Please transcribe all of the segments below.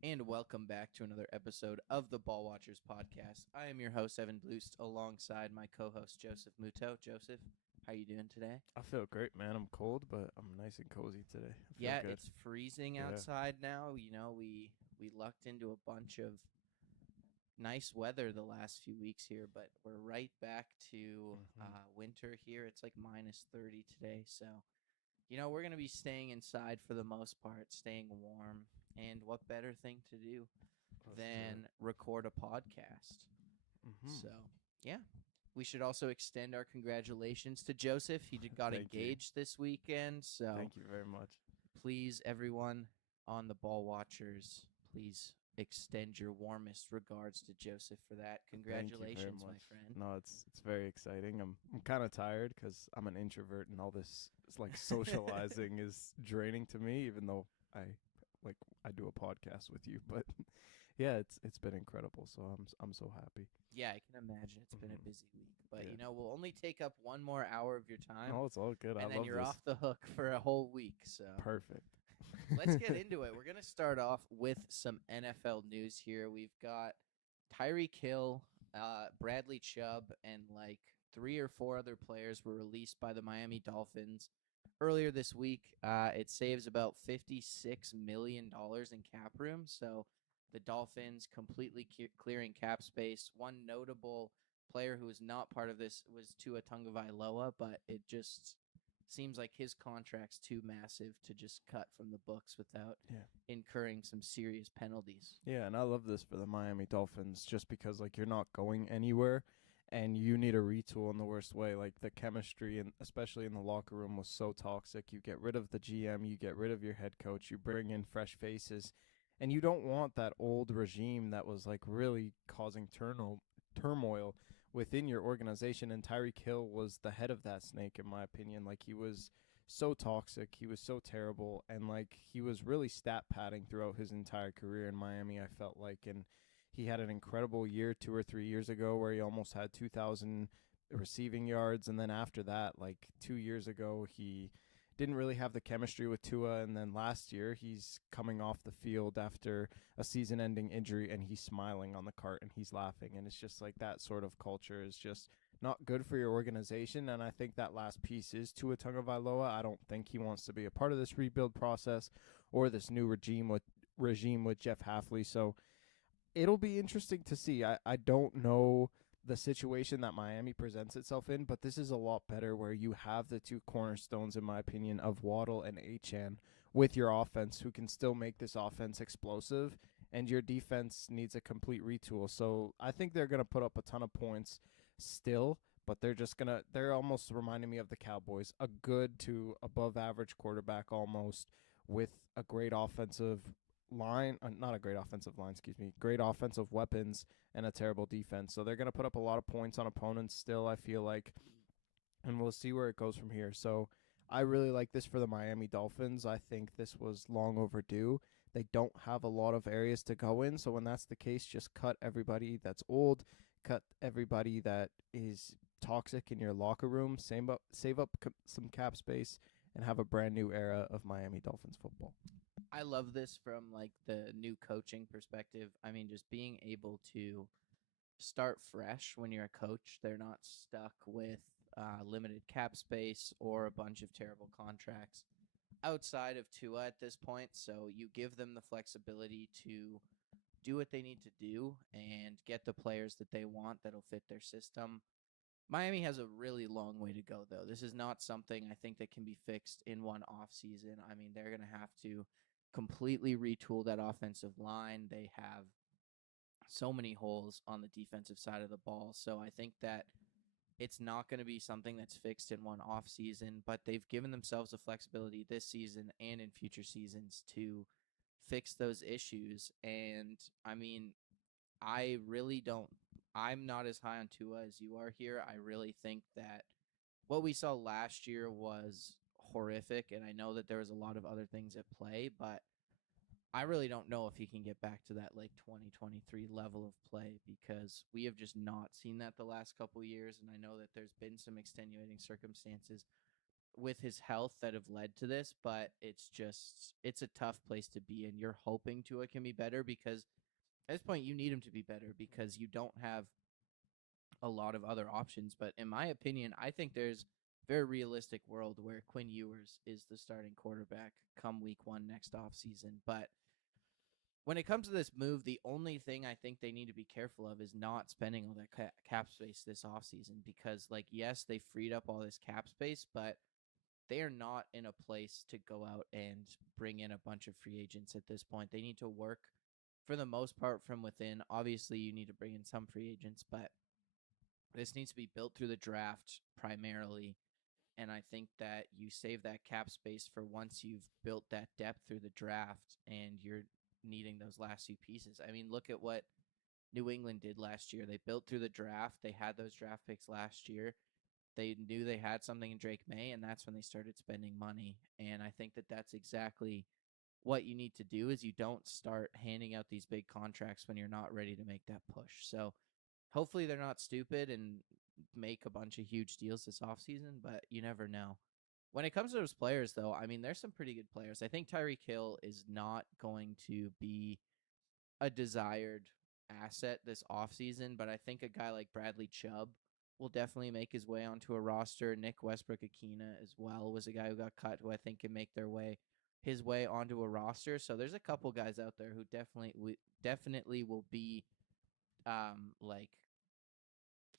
And welcome back to another episode of the Ball Watchers podcast. I am your host, Evan Bloost, alongside my co-host, Joseph Muto. Joseph, how you doing today? I feel great, man. I'm cold, but I'm nice and cozy today. I feel Yeah, good. it's freezing Yeah. outside now. We lucked into a bunch of nice weather the last few weeks here, but we're right back to hmm winter here. It's like minus 30 today, so we're going to be staying inside for the most part, staying warm. And what better thing to do Let's do it. than record a podcast? hmm So, yeah. We should also extend our congratulations to Joseph. He got Thank you. engaged this weekend. So, Thank you very much. please, everyone on the Ball Watchers, please extend your warmest regards to Joseph for that. Thank you very Congratulations, my much. friend. No, it's very exciting. I'm kind of tired because I'm an introvert and all this like socializing is draining to me. Even though I like I do a podcast with you, but yeah, it's been incredible. So I'm so happy. Yeah, I can imagine it's been a hmm busy week. But, Yeah. we'll only take up one more hour of your time, No, it's all good. I and then love you're this. off the hook for a whole week. So, Perfect. let's get into it. We're going to start off with some NFL news here. We've got Tyreek Hill, Bradley Chubb, and like three or four other players were released by the Miami Dolphins earlier this week. It saves about $56 million in cap room. So the Dolphins completely clearing cap space. One notable player who was not part of this was Tua Tagovailoa, but it just seems like his contract's too massive to just cut from the books without Yeah. incurring some serious penalties. Yeah, and I love this for the Miami Dolphins just because like you're not going anywhere and you need a retool in the worst way. Like the chemistry and especially in the locker room was so toxic. You get rid of the GM, you get rid of your head coach, you bring in fresh faces, and you don't want that old regime that was like really causing turmoil within your organization. And Tyreek Hill was the head of that snake, in my opinion. Like he was so toxic, he was so terrible, and like he was really stat padding throughout his entire career in Miami. I felt like, and he had an incredible year 2 or 3 years ago where he almost had 2,000 receiving yards, and then after that, like 2 years ago, he didn't really have the chemistry with Tua, and then last year he's coming off the field after a season-ending injury and he's smiling on the cart and he's laughing, and it's just like that sort of culture is just not good for your organization. And I think that last piece is Tua Tagovailoa. I don't think he wants to be a part of this rebuild process or this new regime with Jeff Hafley. So it'll be interesting to see. I don't know the situation that Miami presents itself in, but this is a lot better where you have the two cornerstones, in my opinion, of Waddle and Achane with your offense who can still make this offense explosive, and your defense needs a complete retool. So I think they're going to put up a ton of points still, but they're almost reminding me of the Cowboys, a good to above average quarterback almost with a great offensive line, not a great offensive line, excuse me, great offensive weapons and a terrible defense. So they're going to put up a lot of points on opponents still, I feel like, and we'll see where it goes from here. So I really like this for the Miami Dolphins. I think this was long overdue. They don't have a lot of areas to go in, so when that's the case, just cut everybody that's old, cut everybody that is toxic in your locker room, save up some cap space, and have a brand new era of Miami Dolphins football. I love this from like the new coaching perspective. I mean, just being able to start fresh when you're a coach. They're not stuck with limited cap space or a bunch of terrible contracts outside of Tua at this point. So you give them the flexibility to do what they need to do and get the players that they want that'll fit their system. Miami has a really long way to go, though. This is not something I think that can be fixed in one off season. I mean, they're going to have to completely retool that offensive line. They have so many holes on the defensive side of the ball. So I think that it's not going to be something that's fixed in one off season, but they've given themselves the flexibility this season and in future seasons to fix those issues. And I mean, I really don't. I'm not as high on Tua as you are here. I really think that what we saw last year was horrific, and I know that there was a lot of other things at play, but I really don't know if he can get back to that like 2023 level of play because we have just not seen that the last couple of years, and I know that there's been some extenuating circumstances with his health that have led to this, but it's a tough place to be in. You're hoping Tua can be better because at this point you need him to be better because you don't have a lot of other options. But in my opinion, I think there's a very realistic world where Quinn Ewers is the starting quarterback come week 1 next offseason. But when it comes to this move, the only thing I think they need to be careful of is not spending all that cap space this offseason because, like, yes, they freed up all this cap space, but they are not in a place to go out and bring in a bunch of free agents at this point. They need to work for the most part from within. Obviously, you need to bring in some free agents, but this needs to be built through the draft primarily. And I think that you save that cap space for once you've built that depth through the draft and you're needing those last few pieces. I mean, look at what New England did last year. They built through the draft. They had those draft picks last year. They knew they had something in Drake May, and that's when they started spending money. And I think that that's exactly what you need to do is you don't start handing out these big contracts when you're not ready to make that push. So hopefully they're not stupid and make a bunch of huge deals this offseason, but you never know. When it comes to those players, though, I mean, there's some pretty good players. I think Tyreek Hill is not going to be a desired asset this offseason, but I think a guy like Bradley Chubb will definitely make his way onto a roster. Nick Westbrook-Akina as well was a guy who got cut who I think can make his way onto a roster. So there's a couple guys out there who definitely will be like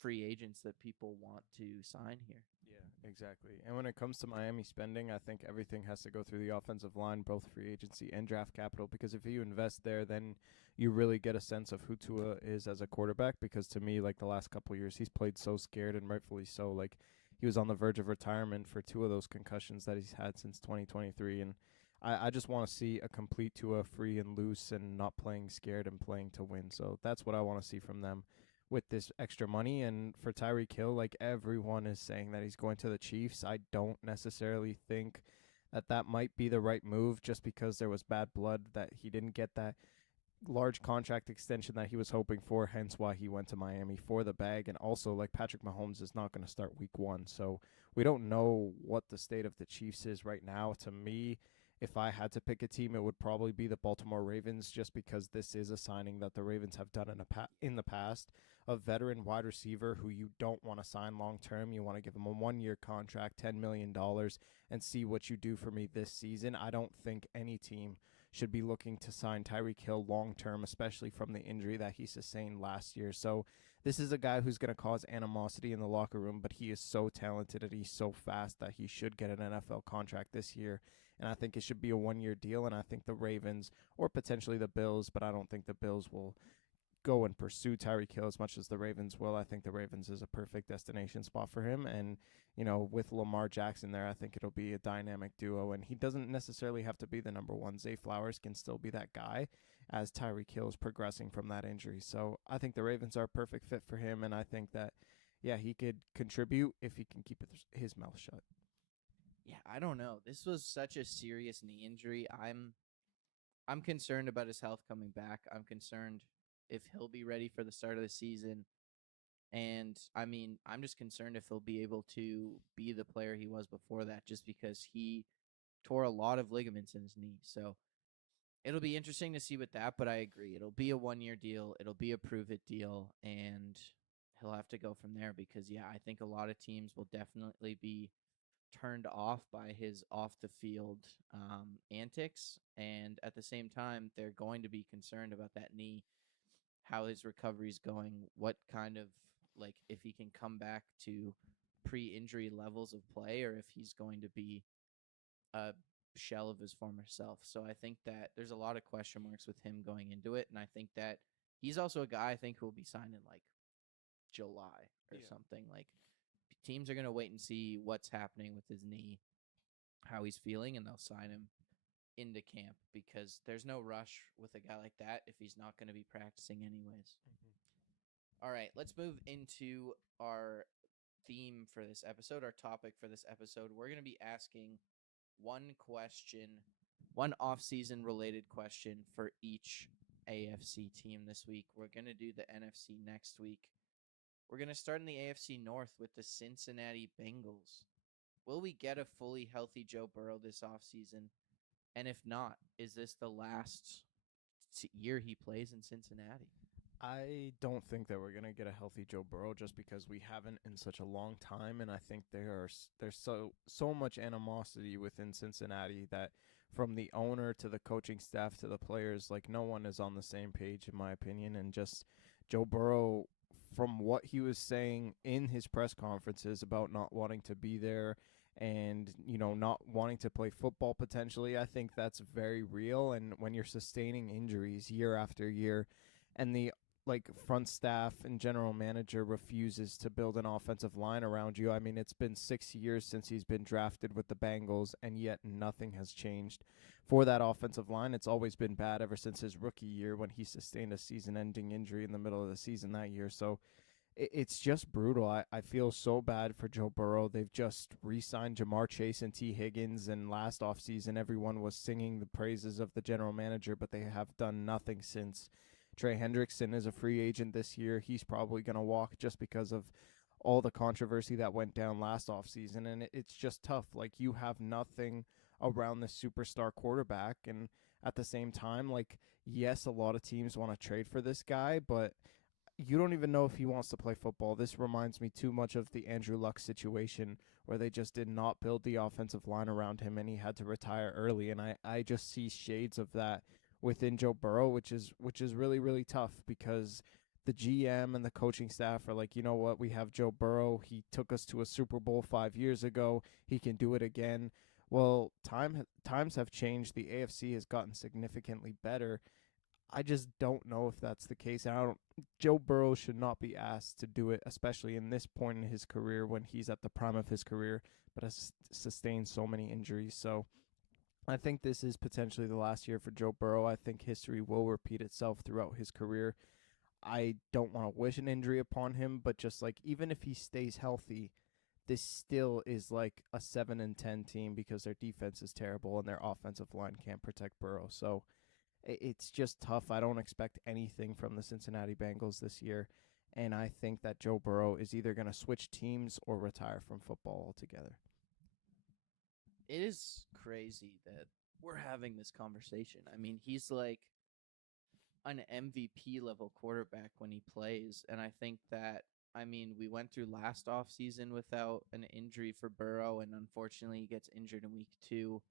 free agents that people want to sign here. Yeah, exactly. And when it comes to Miami spending, I think everything has to go through the offensive line, both free agency and draft capital, because if you invest there, then you really get a sense of who Tua is as a quarterback, because to me, like the last couple of years, he's played so scared, and rightfully so. Like, he was on the verge of retirement for 2 of those concussions that he's had since 2023, and I just want to see a complete Tua free and loose and not playing scared and playing to win. So that's what I want to see from them with this extra money. And for Tyreek Hill, like everyone is saying that he's going to the Chiefs. I don't necessarily think that might be the right move just because there was bad blood that he didn't get that large contract extension that he was hoping for, hence why he went to Miami for the bag. And also, like, Patrick Mahomes is not going to start week 1, so we don't know what the state of the Chiefs is right now. To me, if I had to pick a team, it would probably be the Baltimore Ravens, just because this is a signing that the Ravens have done in the past. A veteran wide receiver who you don't want to sign long term. You want to give him a 1-year contract, $10 million, and see what you do for me this season. I don't think any team should be looking to sign Tyreek Hill long term, especially from the injury that he sustained last year. So this is a guy who's going to cause animosity in the locker room, but he is so talented and he's so fast that he should get an NFL contract this year. And I think it should be a 1-year deal. And I think the Ravens, or potentially the Bills, but I don't think the Bills will go and pursue Tyreek Hill as much as the Ravens will. I think the Ravens is a perfect destination spot for him. And, you know, with Lamar Jackson there, I think it'll be a dynamic duo. And he doesn't necessarily have to be the number one. Zay Flowers can still be that guy as Tyreek Hill is progressing from that injury. So I think the Ravens are a perfect fit for him. And I think that, yeah, he could contribute if he can keep his mouth shut. Yeah, I don't know. This was such a serious knee injury. I'm concerned about his health coming back. I'm concerned if he'll be ready for the start of the season. And I mean, I'm just concerned if he'll be able to be the player he was before that, just because he tore a lot of ligaments in his knee. So it'll be interesting to see with that, but I agree. It'll be a 1-year deal. It'll be a prove it deal, and he'll have to go from there because, yeah, I think a lot of teams will definitely be turned off by his off the field antics. And at the same time, they're going to be concerned about that knee, how his recovery is going, what kind of, like, if he can come back to pre-injury levels of play or if he's going to be a shell of his former self. So I think that there's a lot of question marks with him going into it. And I think that he's also a guy I think who will be signed in like July or something. Like, teams are going to wait and see what's happening with his knee, how he's feeling, and they'll sign him into camp because there's no rush with a guy like that if he's not going to be practicing anyways. All right, let's move into our theme for this episode, our topic for this episode. We're going to be asking one question, one off-season related question for each AFC team this week. We're going to do the NFC next week. We're going to start in the AFC North with the Cincinnati Bengals. will we get a fully healthy Joe Burrow this offseason? And if not, is this the last year he plays in Cincinnati? I don't think that we're gonna get a healthy Joe Burrow just because we haven't in such a long time, and I think there's so much animosity within Cincinnati that from the owner to the coaching staff to the players, like no one is on the same page in my opinion, and just Joe Burrow from what he was saying in his press conferences about not wanting to be there and not wanting to play football potentially, I think that's very real. And when you're sustaining injuries year after year and the front staff and general manager refuses to build an offensive line around you. I mean, it's been 6 years since he's been drafted with the Bengals, and yet nothing has changed for that offensive line. It's always been bad ever since his rookie year when he sustained a season-ending injury in the middle of the season that year. So it's just brutal. I feel so bad for Joe Burrow. They've just re-signed Jamar Chase and T. Higgins, and last offseason everyone was singing the praises of the general manager, but they have done nothing since. Trey Hendrickson is a free agent this year. He's probably going to walk just because of all the controversy that went down last offseason, and it's just tough. Like, you have nothing around this superstar quarterback, and at the same time, like, yes, a lot of teams want to trade for this guy, but you don't even know if he wants to play football. This reminds me too much of the Andrew Luck situation where they just did not build the offensive line around him and he had to retire early. And I just see shades of that within Joe Burrow, which is really, really tough because the GM and the coaching staff are like, you know what, we have Joe Burrow. He took us to a Super Bowl 5 years ago. He can do it again. Well, times have changed. The AFC has gotten significantly better. I just don't know if that's the case. And I don't. Joe Burrow should not be asked to do it, especially in this point in his career when he's at the prime of his career, but has sustained so many injuries. So I think this is potentially the last year for Joe Burrow. I think history will repeat itself throughout his career. I don't want to wish an injury upon him, but just like even if he stays healthy, this still is like a 7-10 team because their defense is terrible and their offensive line can't protect Burrow. So it's just tough. I don't expect anything from the Cincinnati Bengals this year. And I think that Joe Burrow is either going to switch teams or retire from football altogether. It is crazy that we're having this conversation. I mean, he's like an MVP level quarterback when he plays. And I think that, I mean, we went through last offseason without an injury for Burrow, and unfortunately, he gets injured in week 2.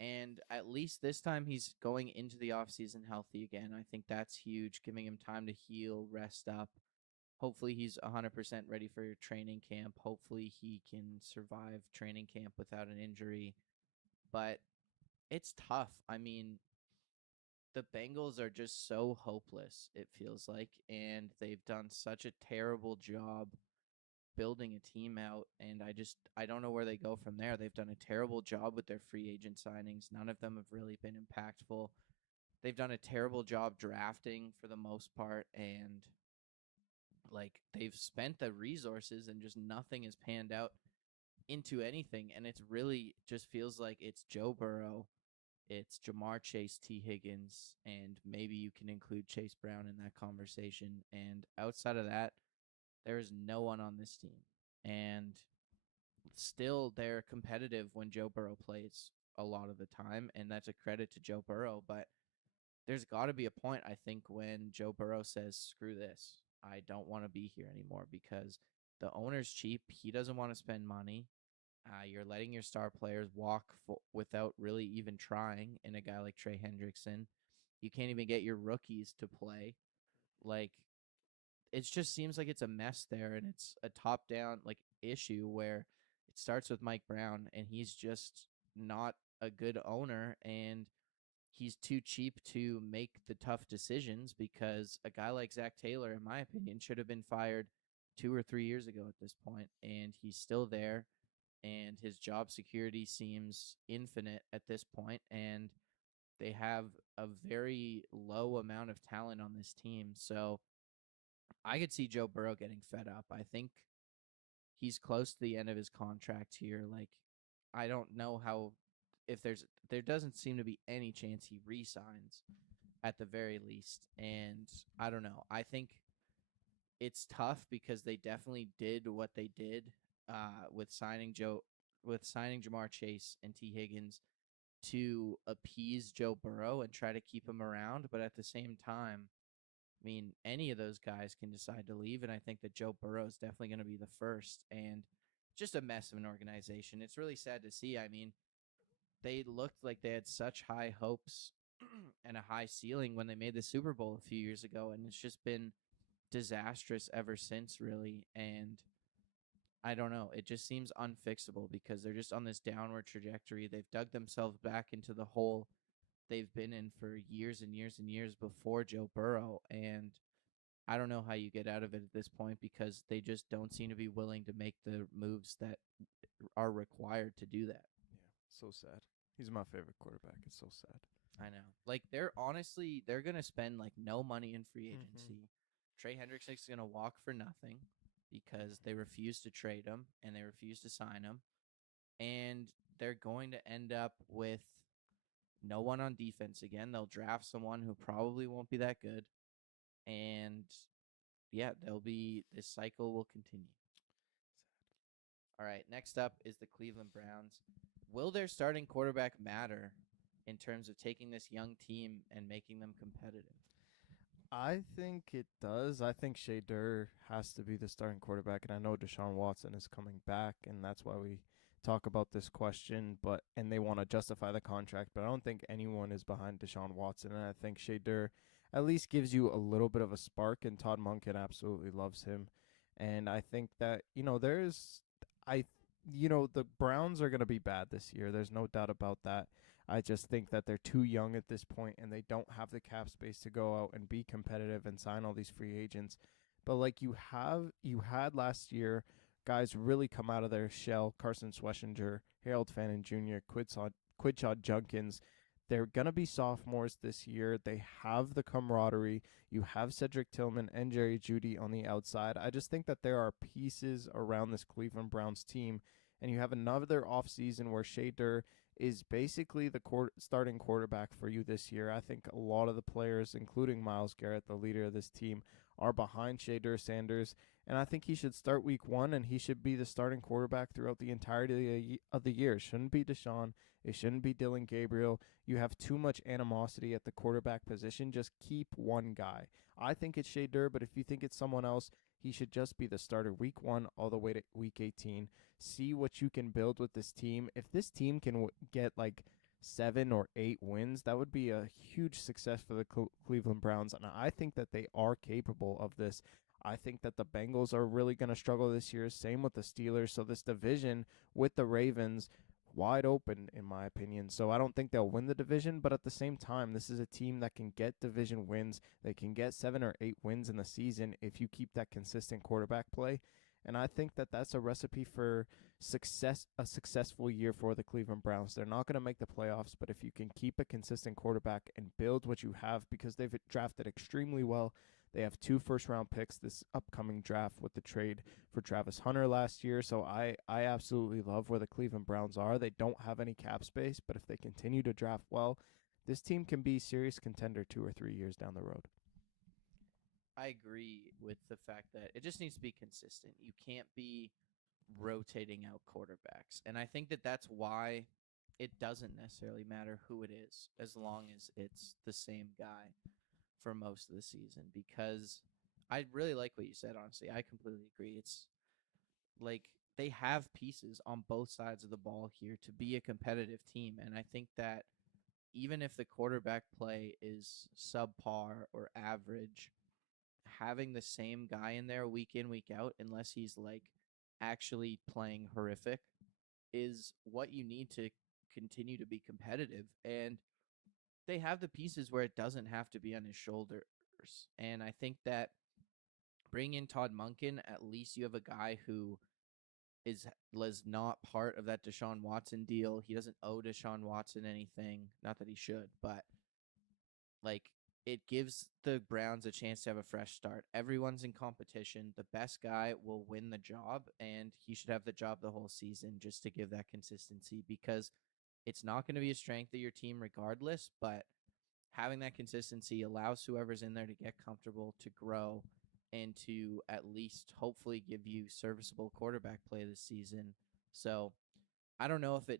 And at least this time he's going into the offseason healthy again. I think that's huge, giving him time to heal, rest up. Hopefully he's 100% ready for training camp. Hopefully he can survive training camp without an injury. But it's tough. I mean, the Bengals are just so hopeless, it feels like, and they've done such a terrible job building a team out, and I don't know where they go from there. They've done a terrible job with their free agent signings. None of them have really been impactful. They've done a terrible job drafting for the most part, and like they've spent the resources and just nothing has panned out into anything. And it's really just feels like it's Joe Burrow, it's Jamar Chase, T. Higgins, and maybe you can include Chase Brown in that conversation. And outside of that, there is no one on this team. And still they're competitive when Joe Burrow plays a lot of the time, and that's a credit to Joe Burrow. But there's got to be a point, I think, when Joe Burrow says, "Screw this, I don't want to be here anymore," because the owner's cheap. He doesn't want to spend money. You're letting your star players walk without really even trying. In a guy like Trey Hendrickson, you can't even get your rookies to play. Like, it just seems like it's a mess there, and it's a top down like issue where it starts with Mike Brown, and he's just not a good owner, and he's too cheap to make the tough decisions because a guy like Zach Taylor, in my opinion, should have been fired 2 or 3 years ago at this point, and he's still there, and his job security seems infinite at this point, and they have a very low amount of talent on this team. So I could see Joe Burrow getting fed up. I think he's close to the end of his contract here. Like, I don't know how if there doesn't seem to be any chance he resigns at the very least. And I don't know. I think it's tough because they definitely did what they did with signing Joe. with signing Jamar Chase and T. Higgins to appease Joe Burrow and try to keep him around. But at the same time, I mean, any of those guys can decide to leave. And I think that Joe Burrow is definitely going to be the first. And just a mess of an organization. It's really sad to see. I mean, they looked like they had such high hopes and a high ceiling when they made the Super Bowl a few years ago. And it's just been disastrous ever since, really. And I don't know. It just seems unfixable because they're just on this downward trajectory. They've dug themselves back into the hole they've been in for years and years and years before Joe Burrow. And I don't know how you get out of it at this point because they just don't seem to be willing to make the moves that are required to do that. Yeah, so sad. He's my favorite quarterback. It's so sad. I know. Like they're gonna spend like no money in free agency. Trey Hendrickson is gonna walk for nothing because they refuse to trade him and they refuse to sign him. And they're going to end up with no one on defense again. They'll draft someone who probably won't be that good. And yeah, this cycle will continue. All right, next up is the Cleveland Browns. Will their starting quarterback matter in terms of taking this young team and making them competitive? I think it does. I think Shadur has to be the starting quarterback, and I know Deshaun Watson is coming back, and that's why we talk about this question. And they want to justify the contract, but I don't think anyone is behind Deshaun Watson, and I think Shadur at least gives you a little bit of a spark, and Todd Monken absolutely loves him, and I think that I the Browns are going to be bad this year. There's no doubt about that. I just think that they're too young at this point and they don't have the cap space to go out and be competitive and sign all these free agents. But like you had last year, guys really come out of their shell. Carson Schwessinger, Harold Fannin Jr., Quidshot Junkins. They're going to be sophomores this year. They have the camaraderie. You have Cedric Tillman and Jerry Jeudy on the outside. I just think that there are pieces around this Cleveland Browns team. And you have another offseason where Shadur is basically the starting quarterback for you this year. I think a lot of the players, including Myles Garrett, the leader of this team, are behind Shadur Sanders. And I think he should start week 1, and he should be the starting quarterback throughout the entirety of the year. It shouldn't be Deshaun. It shouldn't be Dylan Gabriel. You have too much animosity at the quarterback position. Just keep one guy. I think it's Shadur, but if you think it's someone else, he should just be the starter week 1 all the way to week 18. See what you can build with this team. If this team can get like 7 or 8 wins, that would be a huge success for the Cleveland Browns. And I think that they are capable of this. I think that the Bengals are really going to struggle this year. Same with the Steelers. So this division with the Ravens, wide open in my opinion. So I don't think they'll win the division, but at the same time, this is a team that can get division wins. They can get 7 or 8 wins in the season if you keep that consistent quarterback play. And I think that that's a recipe for a successful year for the Cleveland Browns. They're not going to make the playoffs, but if you can keep a consistent quarterback and build what you have, because they've drafted extremely well. They have 2 first-round picks this upcoming draft with the trade for Travis Hunter last year. So I absolutely love where the Cleveland Browns are. They don't have any cap space, but if they continue to draft well, this team can be serious contender 2 or 3 years down the road. I agree with the fact that it just needs to be consistent. You can't be rotating out quarterbacks. And I think that that's why it doesn't necessarily matter who it is as long as it's the same guy for most of the season, because I really like what you said, honestly. I completely agree. It's like they have pieces on both sides of the ball here to be a competitive team. And I think that even if the quarterback play is subpar or average, having the same guy in there week in, week out, unless he's like actually playing horrific, is what you need to continue to be competitive. And they have the pieces where it doesn't have to be on his shoulders. And I think that bring in Todd Monken, at least you have a guy who was not part of that Deshaun Watson deal. He doesn't owe Deshaun Watson anything. Not that he should, but like it gives the Browns a chance to have a fresh start. Everyone's in competition. The best guy will win the job, and he should have the job the whole season just to give that consistency, because it's not going to be a strength of your team regardless, but having that consistency allows whoever's in there to get comfortable, to grow, and to at least hopefully give you serviceable quarterback play this season. So I don't know if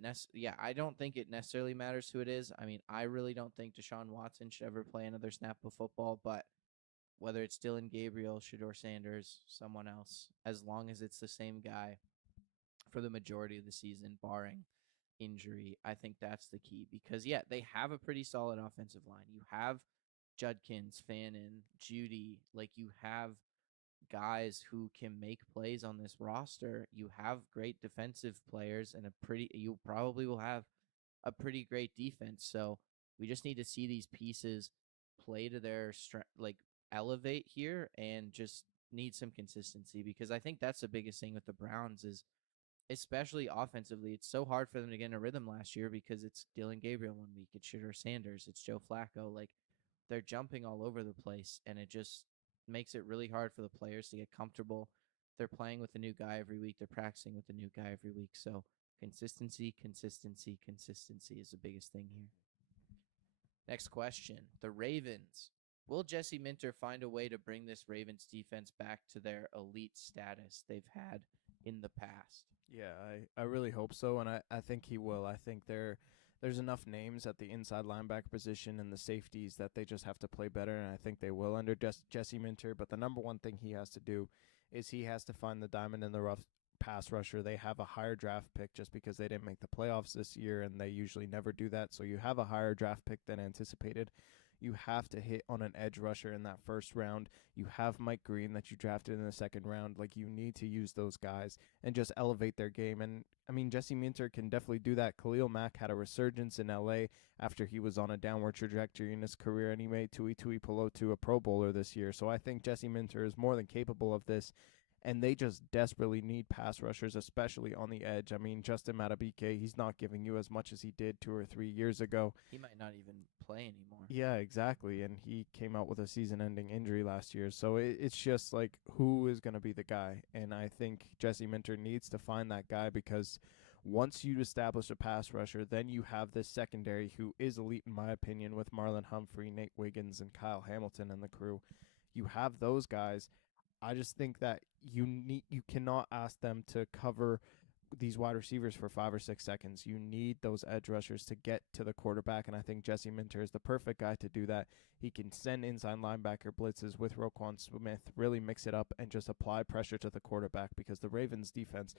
I don't think it necessarily matters who it is. I mean, I really don't think Deshaun Watson should ever play another snap of football, but whether it's Dylan Gabriel, Shador Sanders, someone else, as long as it's the same guy for the majority of the season, barring injury, I think that's the key because, yeah, they have a pretty solid offensive line. You have Judkins, Fannin, Judy. Like, you have guys who can make plays on this roster. You have great defensive players and you probably will have a pretty great defense. So we just need to see these pieces play to their strength, like elevate here, and just need some consistency because I think that's the biggest thing with the Browns is especially offensively. It's so hard for them to get in a rhythm last year because it's Dylan Gabriel one week, it's Shedeur Sanders, it's Joe Flacco. Like they're jumping all over the place, and it just makes it really hard for the players to get comfortable. They're playing with a new guy every week. They're practicing with a new guy every week. So consistency, consistency, consistency is the biggest thing here. Next question. The Ravens. Will Jesse Minter find a way to bring this Ravens defense back to their elite status they've had in the past? Yeah, I really hope so, and I think he will. I think there's enough names at the inside linebacker position and the safeties that they just have to play better, and I think they will under Jesse Minter. But the number one thing he has to do is he has to find the diamond in the rough pass rusher. They have a higher draft pick just because they didn't make the playoffs this year, and they usually never do that. So you have a higher draft pick than anticipated. You have to hit on an edge rusher in that first round. You have Mike Green that you drafted in the second round. Like, you need to use those guys and just elevate their game. And I mean, Jesse Minter can definitely do that. Khalil Mack had a resurgence in LA after he was on a downward trajectory in his career, and he made Tui Pelotu a Pro Bowler this year. So I think Jesse Minter is more than capable of this, and they just desperately need pass rushers, especially on the edge. I mean, Justin Matabike, he's not giving you as much as he did 2 or 3 years ago. He might not even play anymore. Yeah, exactly. And he came out with a season-ending injury last year. So it's just like, who is going to be the guy? And I think Jesse Minter needs to find that guy because once you establish a pass rusher, then you have this secondary who is elite, in my opinion, with Marlon Humphrey, Nate Wiggins, and Kyle Hamilton and the crew. You have those guys. I just think that you cannot ask them to cover these wide receivers for 5 or 6 seconds. You need those edge rushers to get to the quarterback, and I think Jesse Minter is the perfect guy to do that. He can send inside linebacker blitzes with Roquan Smith, really mix it up, and just apply pressure to the quarterback because the Ravens defense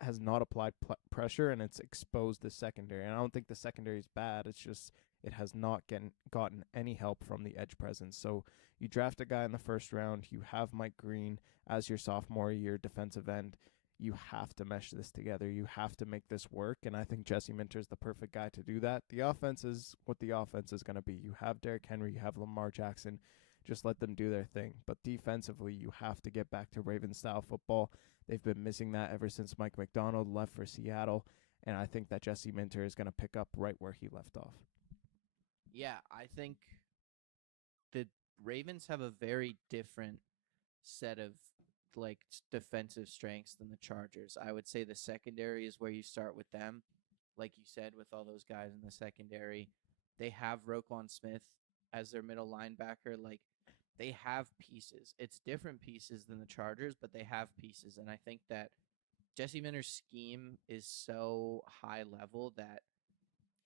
has not applied pressure, and it's exposed the secondary. And I don't think the secondary is bad. It's just it has not gotten any help from the edge presence. So you draft a guy in the first round. You have Mike Green as your sophomore year defensive end. You have to mesh this together. You have to make this work, and I think Jesse Minter is the perfect guy to do that. The offense is what the offense is going to be. You have Derrick Henry, you have Lamar Jackson. Just let them do their thing. But defensively, you have to get back to Ravens-style football. They've been missing that ever since Mike McDonald left for Seattle, and I think that Jesse Minter is going to pick up right where he left off. Yeah, I think the Ravens have a very different set of like defensive strengths than the Chargers. I would say the secondary is where you start with them. Like you said, with all those guys in the secondary, they have Roquan Smith as their middle linebacker. Like they have pieces. It's different pieces than the Chargers, but they have pieces. And I think that Jesse Minter's scheme is so high level that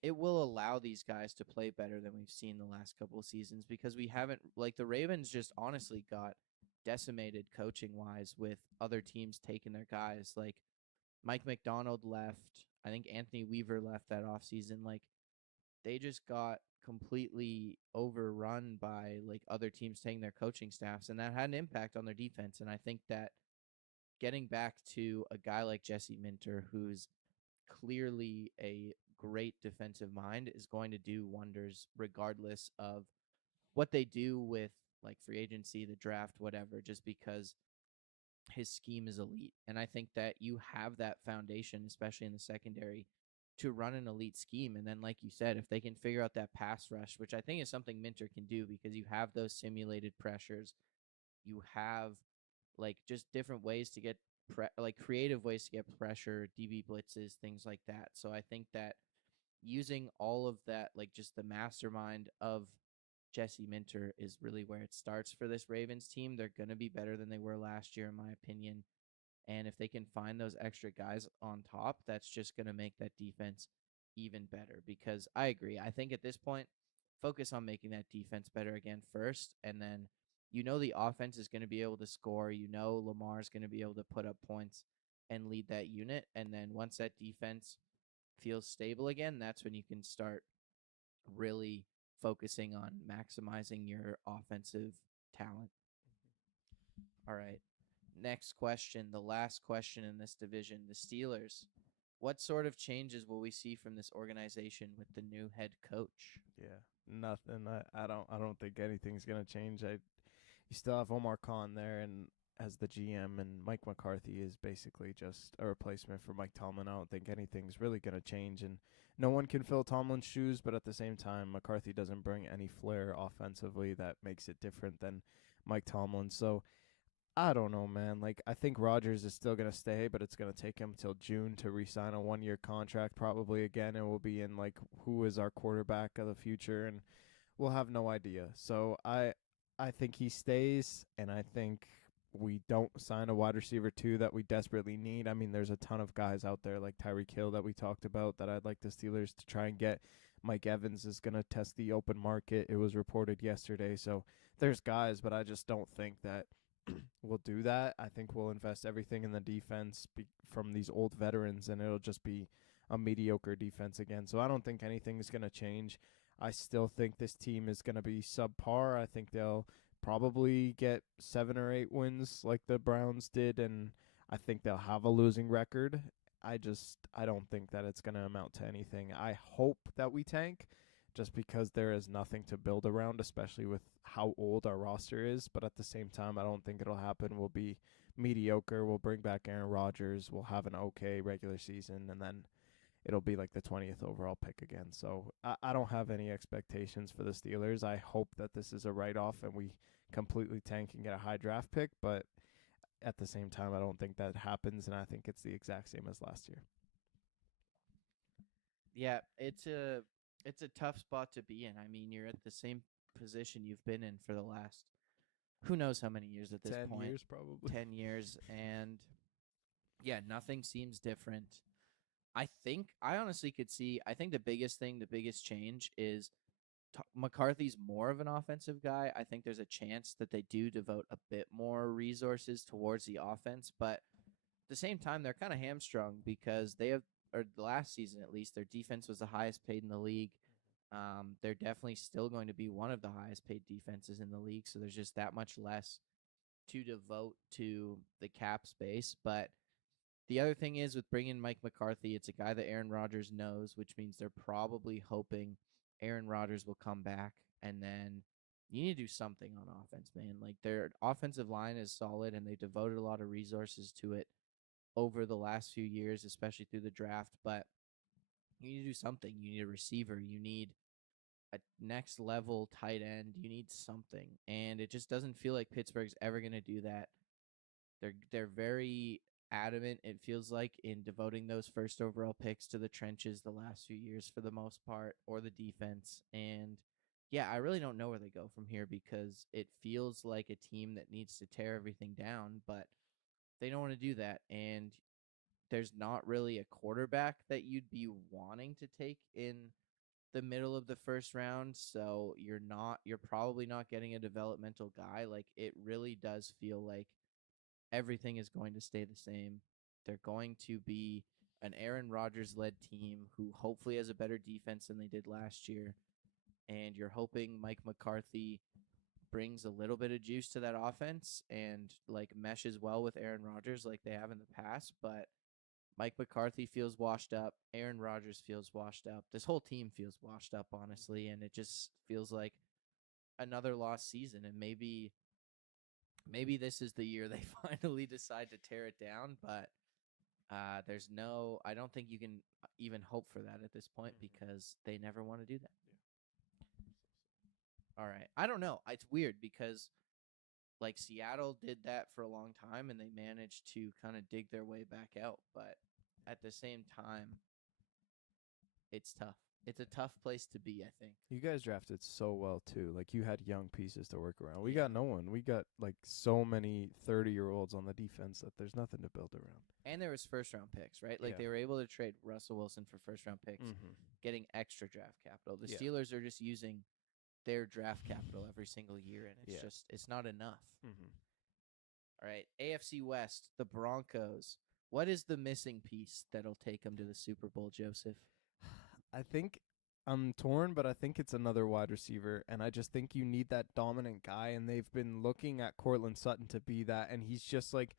it will allow these guys to play better than we've seen the last couple of seasons because we haven't like the Ravens just honestly got decimated coaching wise with other teams taking their guys. Like Mike McDonald left. I think Anthony Weaver left that offseason. Like they just got completely overrun by like other teams taking their coaching staffs, and that had an impact on their defense. And I think that getting back to a guy like Jesse Minter, who's clearly a great defensive mind, is going to do wonders regardless of what they do with like free agency, the draft, whatever, just because his scheme is elite. And I think that you have that foundation, especially in the secondary, to run an elite scheme. And then, like you said, if they can figure out that pass rush, which I think is something Minter can do because you have those simulated pressures, you have like just different ways to get like creative ways to get pressure, DB blitzes, things like that. So I think that using all of that, like just the mastermind of Jesse Minter is really where it starts for this Ravens team. They're going to be better than they were last year, in my opinion. And if they can find those extra guys on top, that's just going to make that defense even better. Because I agree. I think at this point, focus on making that defense better again first. And then the offense is going to be able to score. Lamar is going to be able to put up points and lead that unit. And then once that defense feels stable again, that's when you can start really focusing on maximizing your offensive talent. All right. Next question, the last question in this division, the Steelers. What sort of changes will we see from this organization with the new head coach? Yeah, nothing. I don't think anything's gonna change. You still have Omar Khan there and as the GM, and Mike McCarthy is basically just a replacement for Mike Tomlin. I don't think anything's really gonna change, and no one can fill Tomlin's shoes. But at the same time, McCarthy doesn't bring any flair offensively that makes it different than Mike Tomlin. So I don't know, man. Like, I think Rodgers is still going to stay, but it's going to take him till June to re-sign a 1-year contract probably again, and we'll be in, like, who is our quarterback of the future, and we'll have no idea. So I think he stays, and I think we don't sign a wide receiver, too, that we desperately need. I mean, there's a ton of guys out there like Tyreek Hill that we talked about that I'd like the Steelers to try and get. Mike Evans is going to test the open market. It was reported yesterday. So there's guys, but I just don't think that we'll do that. I think we'll invest everything in the defense from these old veterans, and it'll just be a mediocre defense again. So I don't think anything is going to change. I still think this team is going to be subpar. I think they'll probably get 7 or 8 wins like the Browns did, and I think they'll have a losing record. I don't think that it's going to amount to anything. I hope that we tank just because there is nothing to build around, especially with how old our roster is. But at the same time, I don't think it'll happen. We'll be mediocre. We'll bring back Aaron Rodgers. We'll have an okay regular season, and then it'll be like the 20th overall pick again. So I don't have any expectations for the Steelers. I hope that this is a write-off and we completely tank and get a high draft pick. But at the same time, I don't think that happens, and I think it's the exact same as last year. Yeah, it's a tough spot to be in. I mean, you're at the same position you've been in for the last who knows how many years at this 10 point. years probably. 10 years, and yeah, nothing seems different. I honestly could see, I think the biggest thing, the biggest change is McCarthy's more of an offensive guy. I think there's a chance that they do devote a bit more resources towards the offense, but at the same time, they're kind of hamstrung because or the last season at least, their defense was the highest paid in the league. They're definitely still going to be one of the highest paid defenses in the league, so there's just that much less to devote to the cap space. But the other thing is with bringing Mike McCarthy, it's a guy that Aaron Rodgers knows, which means they're probably hoping Aaron Rodgers will come back, and then you need to do something on offense, man. Like, their offensive line is solid, and they devoted a lot of resources to it over the last few years, especially through the draft. But you need to do something. You need a receiver. You need a next level tight end. You need something, and it just doesn't feel like Pittsburgh's ever going to do that. They're very adamant, it feels like, in devoting those first overall picks to the trenches the last few years for the most part, or the defense. And yeah, I really don't know where they go from here because it feels like a team that needs to tear everything down, but they don't want to do that. And there's not really a quarterback that you'd be wanting to take in the middle of the first round, so you're probably not getting a developmental guy. Like, it really does feel like everything is going to stay the same. They're going to be an Aaron Rodgers led team who hopefully has a better defense than they did last year. And you're hoping Mike McCarthy brings a little bit of juice to that offense and like meshes well with Aaron Rodgers like they have in the past. But Mike McCarthy feels washed up. Aaron Rodgers feels washed up. This whole team feels washed up, honestly. And it just feels like another lost season. And maybe this is the year they finally decide to tear it down, but I don't think you can even hope for that at this point because they never want to do that. All right. I don't know. It's weird because like Seattle did that for a long time and they managed to kind of dig their way back out, but at the same time, it's tough. it's a tough place to be, I think. You guys drafted so well too. Like you had young pieces to work around. We Yeah. got no one. We got like so many 30-year-olds on the defense that there's nothing to build around. And there was first round picks, right? Like Yeah. they were able to trade Russell Wilson for first round picks, Mm-hmm. getting extra draft capital. The Yeah. Steelers are just using their draft capital every single year, and Yeah. it's not enough. Mm-hmm. All right, AFC West, the Broncos. What is the missing piece that'll take them to the Super Bowl, Joseph? I think I'm torn, but I think it's another wide receiver, and I just think you need that dominant guy, and they've been looking at Cortland Sutton to be that, and he's just like,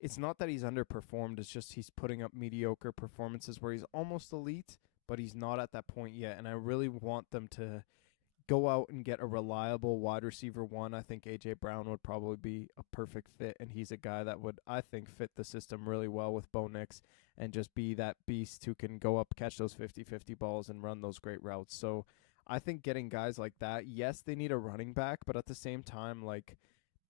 it's not that he's underperformed, it's just he's putting up mediocre performances where he's almost elite, but he's not at that point yet, and I really want them to go out and get a reliable wide receiver one. I think A.J. Brown would probably be a perfect fit, and he's a guy that would, I think, fit the system really well with Bo Nix and just be that beast who can go up, catch those 50-50 balls, and run those great routes. So I think getting guys like that, yes, they need a running back, but at the same time, like,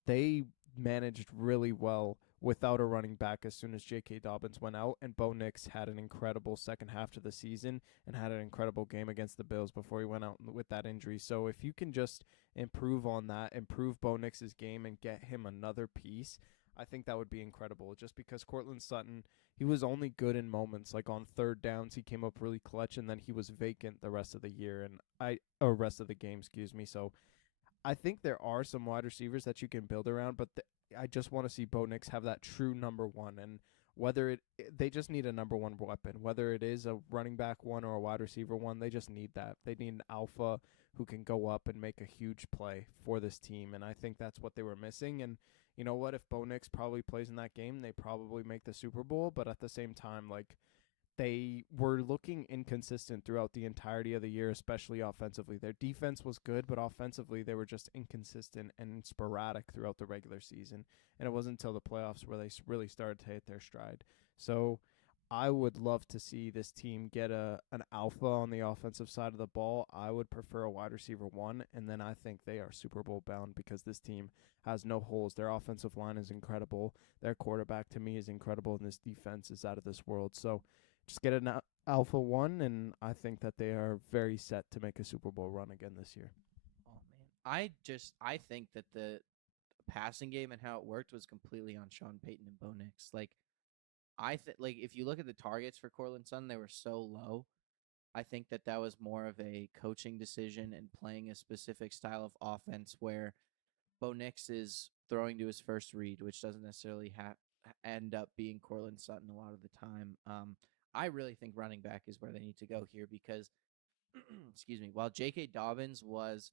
they managed really well without a running back as soon as J.K. Dobbins went out, and Bo Nix had an incredible second half to the season and had an incredible game against the Bills before he went out with that injury. So if you can just improve on that, improve Bo Nix's game and get him another piece, I think that would be incredible. Just because Cortland Sutton, he was only good in moments, like on third downs, he came up really clutch, and then he was vacant the rest of the year or rest of the game, excuse me. So I think there are some wide receivers that you can build around, but I just want to see Bo Nix have that true number one, and whether they just need a number one weapon, whether it is a running back one or a wide receiver one, they just need that. They need an alpha who can go up and make a huge play for this team, and I think that's what they were missing. And you know what? If Bo Nix probably plays in that game, they probably make the Super Bowl, but at the same time, like, they were looking inconsistent throughout the entirety of the year, especially offensively. Their defense was good, but offensively they were just inconsistent and sporadic throughout the regular season. And it wasn't until the playoffs where they really started to hit their stride. So I would love to see this team get an alpha on the offensive side of the ball. I would prefer a wide receiver one, and then I think they are Super Bowl bound because this team has no holes. Their offensive line is incredible. Their quarterback, to me, is incredible, and this defense is out of this world. So just get an alpha one, and I think that they are very set to make a Super Bowl run again this year. Oh man, I think that the passing game and how it worked was completely on Sean Payton and Bo Nix. Like like if you look at the targets for Cortland Sutton, they were so low. I think that that was more of a coaching decision and playing a specific style of offense where Bo Nix is throwing to his first read, which doesn't necessarily end up being Cortland Sutton a lot of the time. I really think running back is where they need to go here because, excuse me, while J.K. Dobbins was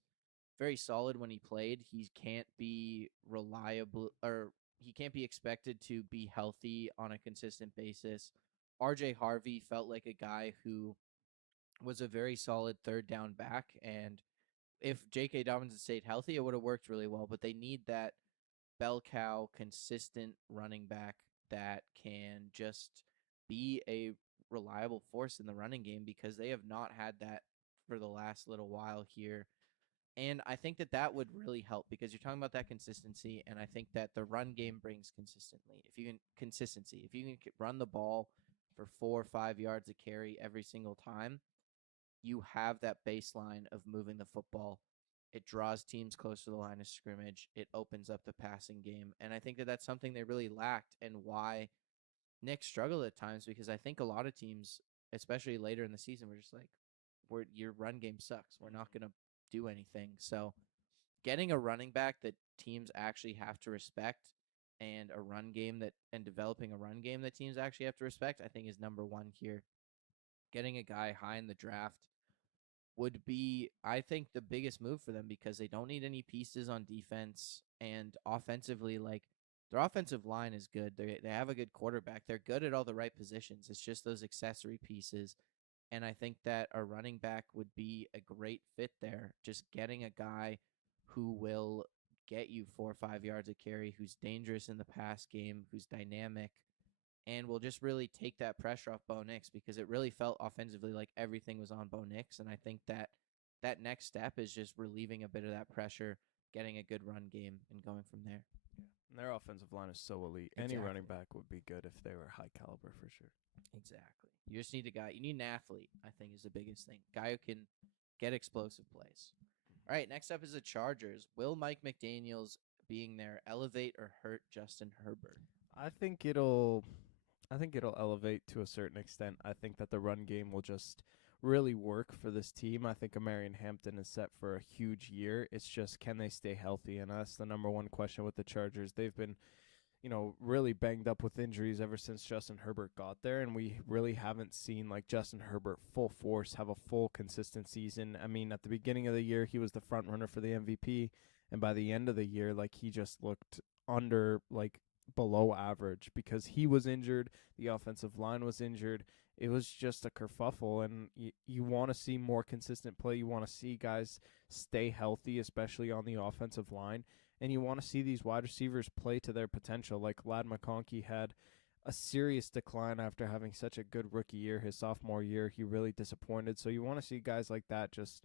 very solid when he played, he can't be reliable or he can't be expected to be healthy on a consistent basis. RJ Harvey felt like a guy who was a very solid third down back, and if J.K. Dobbins had stayed healthy, it would have worked really well. But they need that bell cow, consistent running back that can just be a reliable force in the running game because they have not had that for the last little while here. And I think that that would really help because you're talking about that consistency, and I think that the run game brings consistency. If you can run the ball for 4 or 5 yards a carry every single time, you have that baseline of moving the football. It draws teams close to the line of scrimmage. It opens up the passing game. And I think that that's something they really lacked and why Nick struggled at times because I think a lot of teams, especially later in the season, were just like, your run game sucks. We're not going to do anything. So getting a running back that teams actually have to respect and a run game and developing a run game that teams actually have to respect, I think is number one here. Getting a guy high in the draft would be, I think, the biggest move for them because they don't need any pieces on defense and offensively. Like their offensive line is good. They have a good quarterback. They're good at all the right positions. It's just those accessory pieces. And I think that a running back would be a great fit there. Just getting a guy who will get you 4 or 5 yards a carry, who's dangerous in the pass game, who's dynamic, and will just really take that pressure off Bo Nix because it really felt offensively like everything was on Bo Nix. And I think that that next step is just relieving a bit of that pressure, getting a good run game, and going from there. Yeah. And their offensive line is so elite. Any Exactly. running back would be good if they were high caliber for sure. Exactly. You just need a guy. You need an athlete, I think, is the biggest thing. Guy who can get explosive plays. All right, next up is the Chargers. Will Mike McDaniels being there elevate or hurt Justin Herbert? I think it'll I think it'll elevate to a certain extent. I think that the run game will just really work for this team. I think Marion Hampton is set for a huge year. It's just, can they stay healthy? And that's the number one question with the Chargers. They've been, really banged up with injuries ever since Justin Herbert got there, and we really haven't seen like Justin Herbert full force have a full consistent season. I mean, at the beginning of the year, he was the front runner for the MVP, and by the end of the year, like, he just looked under, like, below average because he was injured, the offensive line was injured. It was just a kerfuffle, and you want to see more consistent play. You want to see guys stay healthy, especially on the offensive line, and you want to see these wide receivers play to their potential. Like, Lad McConkey had a serious decline after having such a good rookie year. His sophomore year, he really disappointed. So you want to see guys like that just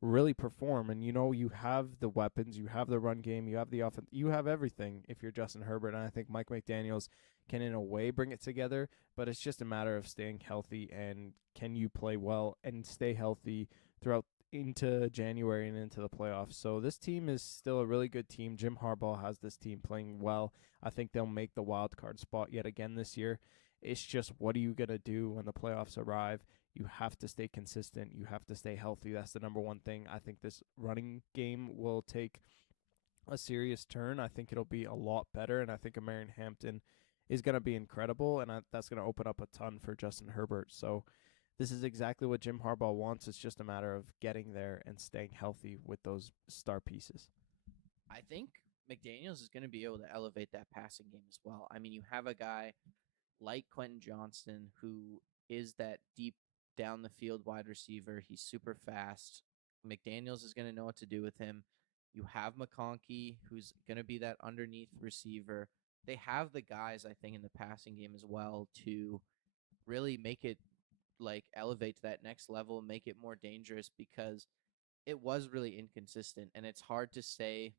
really perform. And you have the weapons, you have the run game, you have the offense, you have everything if you're Justin Herbert. And I think Mike McDaniels can, in a way, bring it together. But it's just a matter of staying healthy, and can you play well and stay healthy throughout into January and into the playoffs. So this team is still a really good team. Jim Harbaugh has this team playing well. I think they'll make the wild card spot yet again this year. It's just, what are you going to do when the playoffs arrive? You have to stay consistent. You have to stay healthy. That's the number one thing. I think this running game will take a serious turn. I think it'll be a lot better, and I think Marion Hampton is going to be incredible, and that's going to open up a ton for Justin Herbert. So this is exactly what Jim Harbaugh wants. It's just a matter of getting there and staying healthy with those star pieces. I think McDaniels is going to be able to elevate that passing game as well. I mean, you have a guy like Quentin Johnston who is that deep down the field wide receiver. He's super fast. McDaniels is going to know what to do with him. You have McConkey, who's going to be that underneath receiver. They have the guys, I think, in the passing game as well to really make it, like, elevate to that next level, make it more dangerous, because it was really inconsistent, and it's hard to say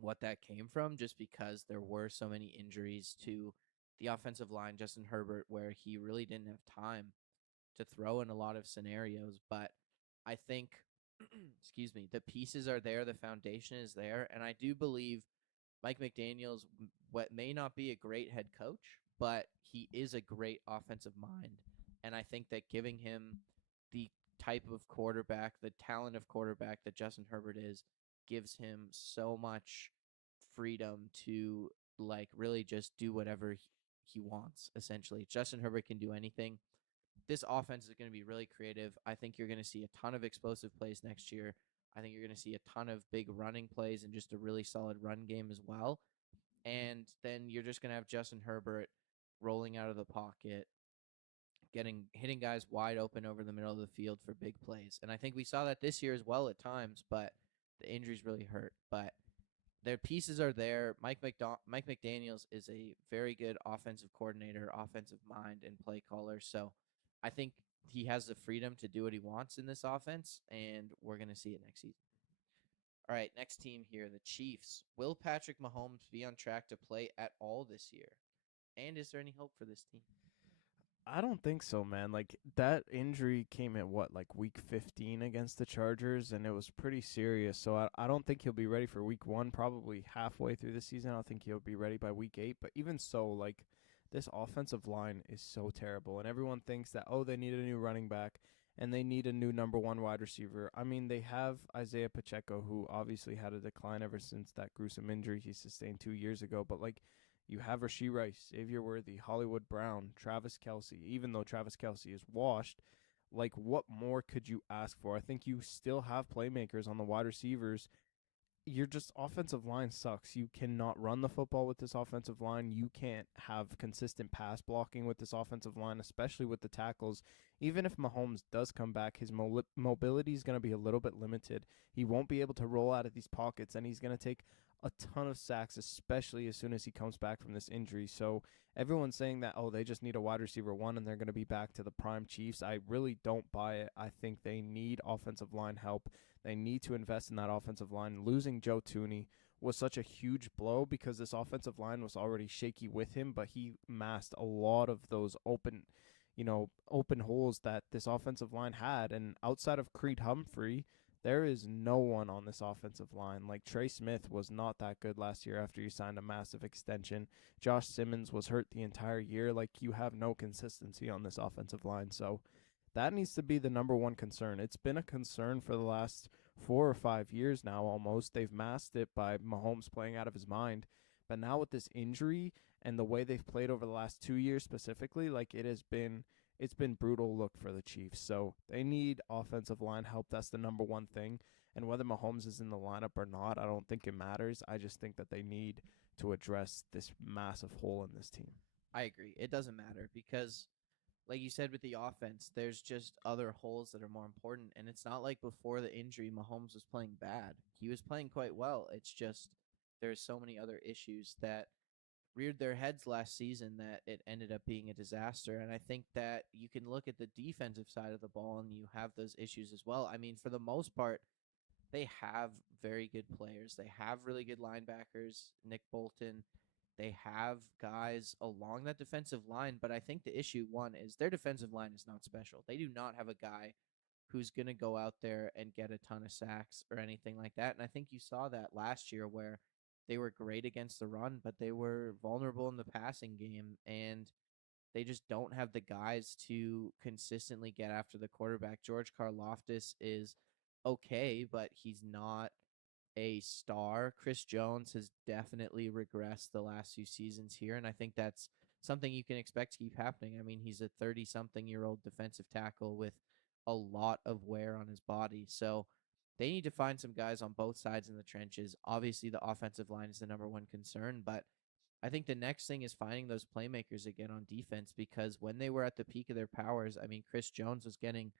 what that came from just because there were so many injuries to the offensive line, Justin Herbert, where he really didn't have time to throw in a lot of scenarios. But I think, excuse me, the pieces are there, the foundation is there, and I do believe Mike McDaniels, what may not be a great head coach, but he is a great offensive mind. And I think that giving him the type of quarterback, the talent of quarterback that Justin Herbert is, gives him so much freedom to, like, really just do whatever he wants, essentially. Justin Herbert can do anything. This offense is going to be really creative. I think you're going to see a ton of explosive plays next year. I think you're going to see a ton of big running plays and just a really solid run game as well. And then you're just going to have Justin Herbert rolling out of the pocket, hitting guys wide open over the middle of the field for big plays. And I think we saw that this year as well at times, but the injuries really hurt. But their pieces are there. Mike McDaniels is a very good offensive coordinator, offensive mind, and play caller. So I think he has the freedom to do what he wants in this offense, and we're going to see it next season. All right, next team here, the Chiefs. Will Patrick Mahomes be on track to play at all this year? And is there any hope for this team? I don't think so, man. Like, that injury came at what, like week 15 against the Chargers, and it was pretty serious. So I don't think he'll be ready for week 1, probably halfway through the season. I don't think he'll be ready by week 8. But even so, like, this offensive line is so terrible, and everyone thinks that, oh, they need a new running back and they need a new number 1 wide receiver. I mean, they have Isaiah Pacheco, who obviously had a decline ever since that gruesome injury he sustained 2 years ago. But, like, you have Rashee Rice, Xavier Worthy, Hollywood Brown, Travis Kelce. Even though Travis Kelce is washed, like, what more could you ask for? I think you still have playmakers on the wide receivers. Your just offensive line sucks. You cannot run the football with this offensive line. You can't have consistent pass blocking with this offensive line, especially with the tackles. Even if Mahomes does come back, his mobility is going to be a little bit limited. He won't be able to roll out of these pockets, and he's going to take a ton of sacks, especially as soon as he comes back from this injury. So everyone's saying that, oh, they just need a wide receiver 1 and they're going to be back to the prime Chiefs. I really don't buy it. I think they need offensive line help. They need to invest in that offensive line. Losing Joe Thuney was such a huge blow because this offensive line was already shaky with him, but he masked a lot of those open, open holes that this offensive line had. And outside of Creed Humphrey, there is no one on this offensive line. Like Trey Smith was not that good last year after he signed a massive extension. Josh Simmons was hurt the entire year. Like you have no consistency on this offensive line. So that needs to be the number one concern. It's been a concern for the last 4 or 5 years now almost. They've masked it by Mahomes playing out of his mind. But now with this injury and the way they've played over the last 2 years specifically, like it's been brutal look for the Chiefs. So they need offensive line help. That's the number one thing. And whether Mahomes is in the lineup or not, I don't think it matters. I just think that they need to address this massive hole in this team. I agree. It doesn't matter because, like you said, with the offense, there's just other holes that are more important. And it's not like before the injury, Mahomes was playing bad. He was playing quite well. It's just there's so many other issues that reared their heads last season that it ended up being a disaster. And I think that you can look at the defensive side of the ball and you have those issues as well. I mean, for the most part, they have very good players. They have really good linebackers, Nick Bolton. They have guys along that defensive line, but I think the issue one is their defensive line is not special. They do not have a guy who's going to go out there and get a ton of sacks or anything like that. And I think you saw that last year where they were great against the run, but they were vulnerable in the passing game, and they just don't have the guys to consistently get after the quarterback. George Karlaftis is okay, but he's not a star. Chris Jones has definitely regressed the last few seasons here, and I think that's something you can expect to keep happening. I mean, he's a 30-something-year-old defensive tackle with a lot of wear on his body. So they need to find some guys on both sides in the trenches. Obviously, the offensive line is the number one concern, but I think the next thing is finding those playmakers again on defense, because when they were at the peak of their powers, I mean, Chris Jones was getting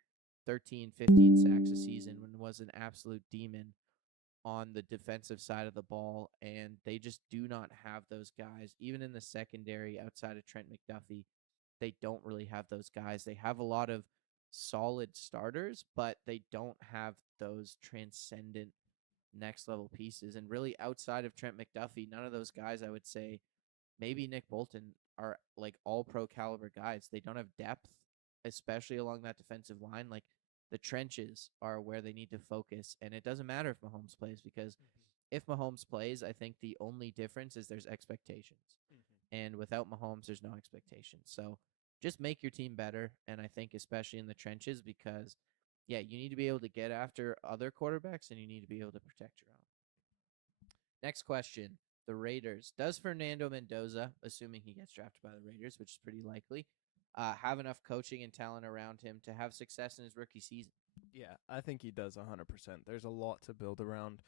13, 15 sacks a season and was an absolute demon on the defensive side of the ball, and they just do not have those guys. Even in the secondary outside of Trent McDuffie, they don't really have those guys. They have a lot of solid starters, but they don't have those transcendent next level pieces. And really, outside of Trent McDuffie, none of those guys, I would say, maybe Nick Bolton, are like all pro caliber guys. They don't have depth, especially along that defensive line. Like the trenches are where they need to focus. And it doesn't matter if Mahomes plays, because if Mahomes plays, I think the only difference is there's expectations. And without Mahomes, there's no expectations. So just make your team better. And I think especially in the trenches, because yeah, you need to be able to get after other quarterbacks and you need to be able to protect your own. Next question. The Raiders. Does Fernando Mendoza, assuming he gets drafted by the Raiders, which is pretty likely, have enough coaching and talent around him to have success in his rookie season? Yeah, I think he does 100%. There's a lot to build around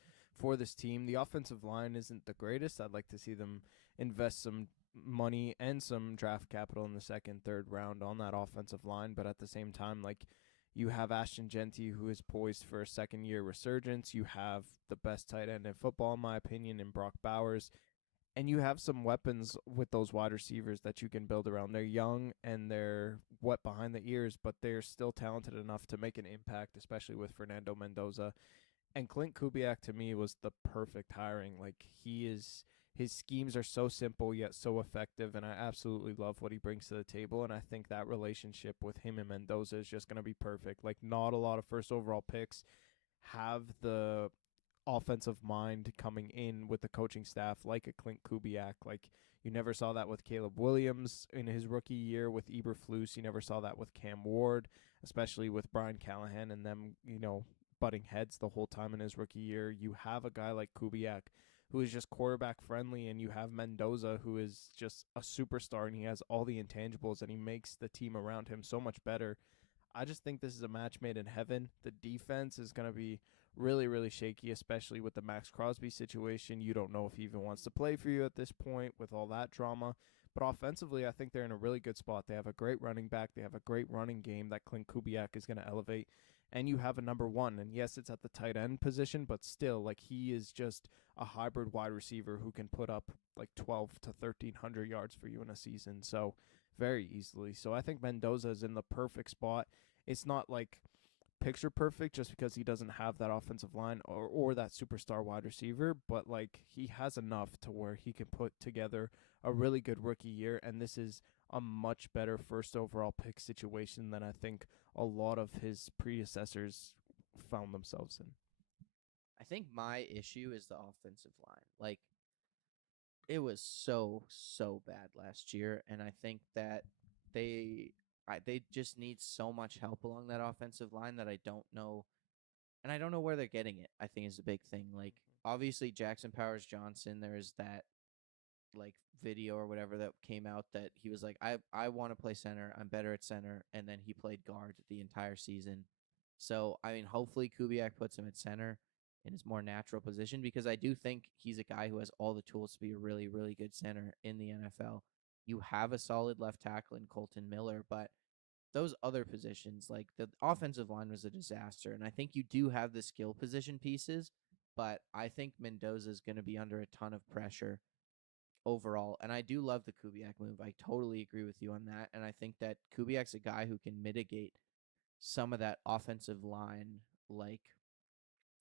for this team. The offensive line isn't the greatest. I'd like to see them invest some money and some draft capital in the second, third round on that offensive line. But at the same time, like, you have Ashton Genty, who is poised for a second-year resurgence. You have the best tight end in football, in my opinion, in Brock Bowers. And you have some weapons with those wide receivers that you can build around. They're young and they're wet behind the ears, but they're still talented enough to make an impact, especially with Fernando Mendoza. And Clint Kubiak, to me, was the perfect hiring. Like, his schemes are so simple yet so effective, and I absolutely love what he brings to the table. And I think that relationship with him and Mendoza is just going to be perfect. Like, not a lot of first overall picks have the offensive mind coming in with the coaching staff like a Clint Kubiak. Like, you never saw that with Caleb Williams in his rookie year with Eberflus. You never saw that with Cam Ward, especially with Brian Callahan and them, butting heads the whole time in his rookie year. You have a guy like Kubiak who is just quarterback friendly, and you have Mendoza, who is just a superstar, and he has all the intangibles, and he makes the team around him so much better. I just think this is a match made in heaven. The defense is going to be really, really shaky, especially with the Max Crosby situation. You don't know if he even wants to play for you at this point with all that drama. But offensively, I think they're in a really good spot. They have a great running back. They have a great running game that Clint Kubiak is going to elevate. And you have a number one. And yes, it's at the tight end position, but still, like, he is just a hybrid wide receiver who can put up like 12 to 1,300 yards for you in a season. So very easily. So I think Mendoza is in the perfect spot. It's not like picture perfect just because he doesn't have that offensive line or that superstar wide receiver, but like he has enough to where he can put together a really good rookie year, and this is a much better first overall pick situation than I think a lot of his predecessors found themselves in. I think my issue is the offensive line. Like it was so bad last year, and I think that they they just need so much help along that offensive line that I don't know, and I don't know where they're getting it. I think is a big thing. Like obviously Jackson Powers Johnson, there's that like video or whatever that came out that he was like, I want to play center. I'm better at center, and then he played guard the entire season. So I mean, hopefully Kubiak puts him at center in his more natural position because I do think he's a guy who has all the tools to be a really good center in the NFL. You have a solid left tackle in Colton Miller, but those other positions, like the offensive line was a disaster. And I think you do have the skill position pieces, but I think Mendoza is going to be under a ton of pressure overall. And I do love the Kubiak move. I totally agree with you on that. And I think that Kubiak's a guy who can mitigate some of that offensive line like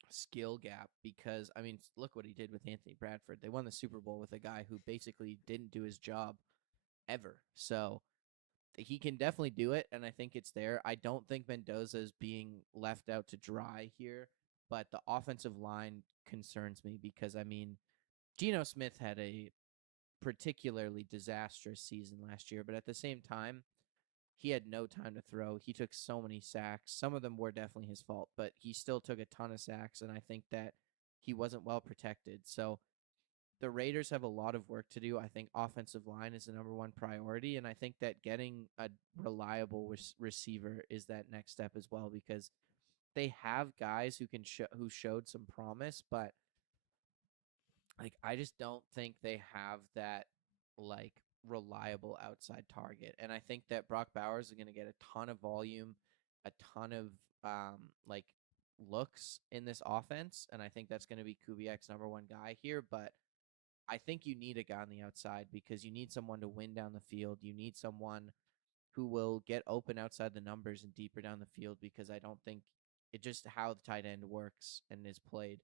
skill gap because I mean, look what he did with Anthony Bradford. They won the Super Bowl with a guy who basically didn't do his job ever. So he can definitely do it, and I think it's there. I don't think Mendoza is being left out to dry here, but the offensive line concerns me because I mean, Geno Smith had a particularly disastrous season last year, but at the same time, he had no time to throw. He took so many sacks. Some of them were definitely his fault, but he still took a ton of sacks, and I think that he wasn't well protected. So the Raiders have a lot of work to do. I think offensive line is the number one priority, and I think that getting a reliable receiver is that next step as well because they have guys who can who showed some promise, but like I just don't think they have that like reliable outside target. And I think that Brock Bowers is going to get a ton of volume, a ton of like looks in this offense, and I think that's going to be Kubiak's number one guy here, but I think you need a guy on the outside because you need someone to win down the field. You need someone who will get open outside the numbers and deeper down the field because I don't think it just how the tight end works and is played.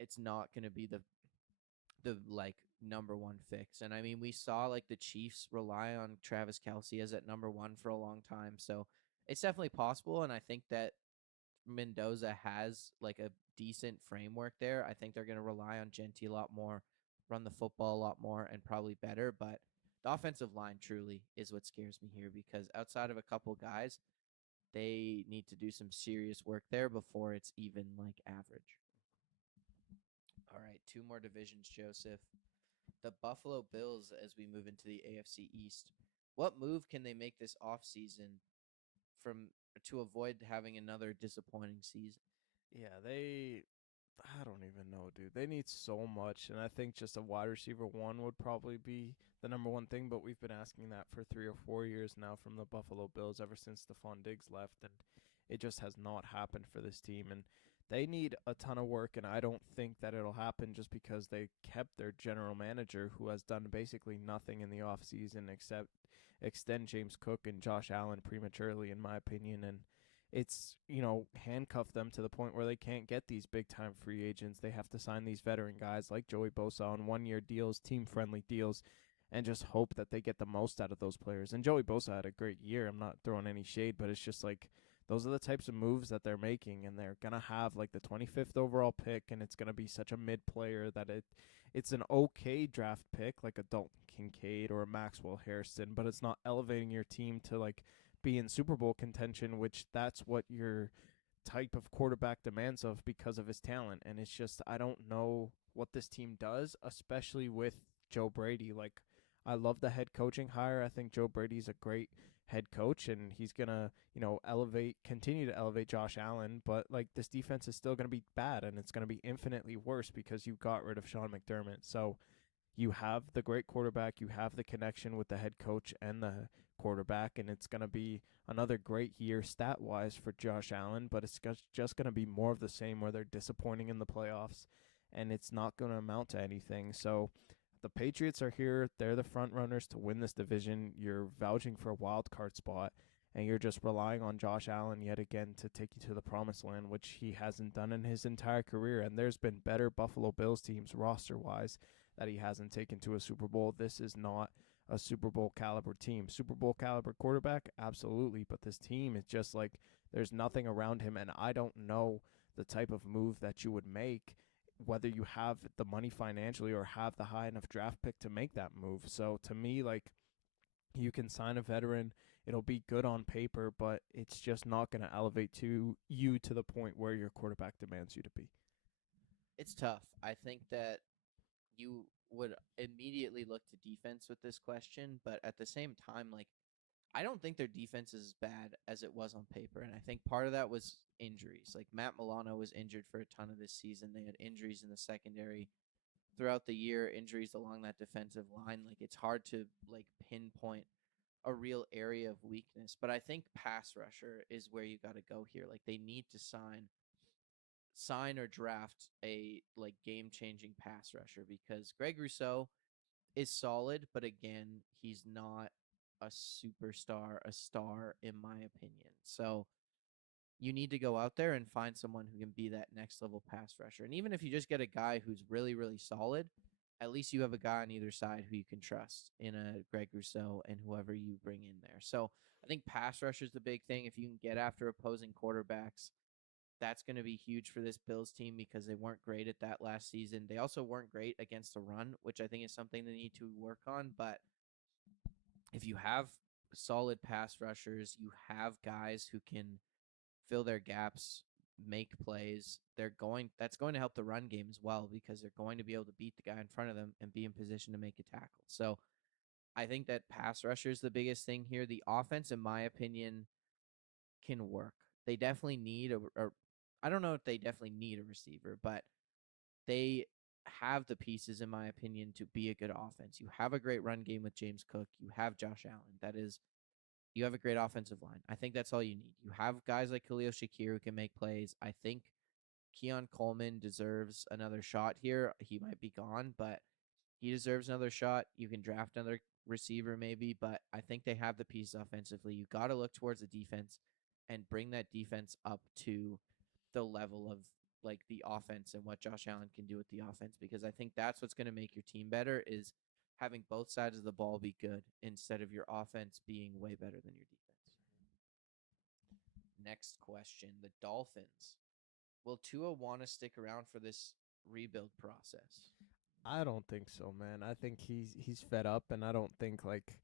It's not going to be the like number one fix. And I mean, we saw like the Chiefs rely on Travis Kelce as at number one for a long time. So it's definitely possible. And I think that Mendoza has like a decent framework there. I think they're going to rely on Genty a lot more, run the football a lot more, and probably better. But the offensive line truly is what scares me here because outside of a couple guys, they need to do some serious work there before it's even like average. All right, two more divisions, Joseph. The Buffalo Bills as we move into the AFC East. What move can they make this offseason from to avoid having another disappointing season? Yeah, I don't even know, dude. They need so much, and I think just a wide receiver one would probably be the number one thing. But we've been asking that for 3 or 4 years now from the Buffalo Bills ever since Stephon Diggs left, and it just has not happened for this team. And they need a ton of work, and I don't think that it'll happen just because they kept their general manager, who has done basically nothing in the offseason except extend James Cook and Josh Allen prematurely, in my opinion, and it's handcuff them to the point where they can't get these big time free agents. They have to sign these veteran guys like Joey Bosa on 1 year deals, team friendly deals, and just hope that they get the most out of those players. And Joey Bosa had a great year. I'm not throwing any shade, but it's just like those are the types of moves that they're making, and they're gonna have like the 25th overall pick, and it's gonna be such a mid player that it's an okay draft pick like a Dalton Kincaid or a Maxwell Harrison, but it's not elevating your team to like be in Super Bowl contention, which that's what your type of quarterback demands of because of his talent. And it's just I don't know what this team does, especially with Joe Brady. Like I love the head coaching hire. I think Joe Brady's a great head coach and he's gonna, continue to elevate Josh Allen, but like this defense is still gonna be bad and it's gonna be infinitely worse because you got rid of Sean McDermott. So you have the great quarterback, you have the connection with the head coach and the quarterback, and it's going to be another great year stat-wise for Josh Allen, but it's just going to be more of the same where they're disappointing in the playoffs, and it's not going to amount to anything. So the Patriots are here. They're the front runners to win this division. You're vouching for a wild card spot, and you're just relying on Josh Allen yet again to take you to the promised land, which he hasn't done in his entire career. And there's been better Buffalo Bills teams roster wise that he hasn't taken to a Super Bowl. This is not a Super Bowl caliber team. Super Bowl caliber quarterback, absolutely, but this team is just like there's nothing around him, and I don't know the type of move that you would make, whether you have the money financially or have the high enough draft pick to make that move. So to me, like, you can sign a veteran, it'll be good on paper, but it's just not going to elevate to you to the point where your quarterback demands you to be. It's tough. I think that you would immediately look to defense with this question, but at the same time, like, I don't think their defense is as bad as it was on paper, and I think part of that was injuries. Like, Matt Milano was injured for a ton of this season. They had injuries in the secondary throughout the year, injuries along that defensive line. Like, it's hard to like pinpoint a real area of weakness, but I think pass rusher is where you got to go here. Like, they need to sign or draft a like game-changing pass rusher because Greg Rousseau is solid, but again, he's not a superstar, a star, in my opinion. So you need to go out there and find someone who can be that next level pass rusher. And even if you just get a guy who's really, really solid, at least you have a guy on either side who you can trust in a Greg Rousseau and whoever you bring in there. So I think pass rusher is the big thing. If you can get after opposing quarterbacks, that's going to be huge for this Bills team because they weren't great at that last season. They also weren't great against the run, which I think is something they need to work on. But if you have solid pass rushers, you have guys who can fill their gaps, make plays. That's going to help the run game as well because they're going to be able to beat the guy in front of them and be in position to make a tackle. So I think that pass rusher is the biggest thing here. The offense, in my opinion, can work. They definitely need I don't know if they definitely need a receiver, but they have the pieces, in my opinion, to be a good offense. You have a great run game with James Cook. You have Josh Allen. You have a great offensive line. I think that's all you need. You have guys like Khalil Shakir who can make plays. I think Keon Coleman deserves another shot here. He might be gone, but he deserves another shot. You can draft another receiver maybe, but I think they have the pieces offensively. You got to look towards the defense and bring that defense up to the level of like the offense and what Josh Allen can do with the offense because I think that's what's going to make your team better is having both sides of the ball be good instead of your offense being way better than your defense. Next question, the Dolphins. Will Tua want to stick around for this rebuild process? I don't think so, man. I think he's fed up, and I don't think like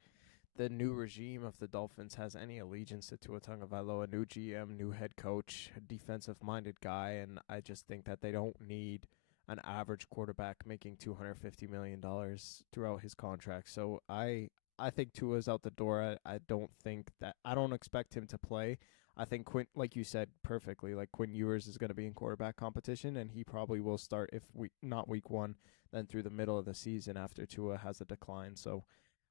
the new regime of the Dolphins has any allegiance to Tua Tagovailoa, new GM, new head coach, defensive-minded guy, and I just think that they don't need an average quarterback making $250 million throughout his contract. So I think Tua's out the door. I don't expect him to play. I think Quinn, like you said perfectly, like Quinn Ewers is going to be in quarterback competition, and he probably will start if we not week one, then through the middle of the season after Tua has a decline. So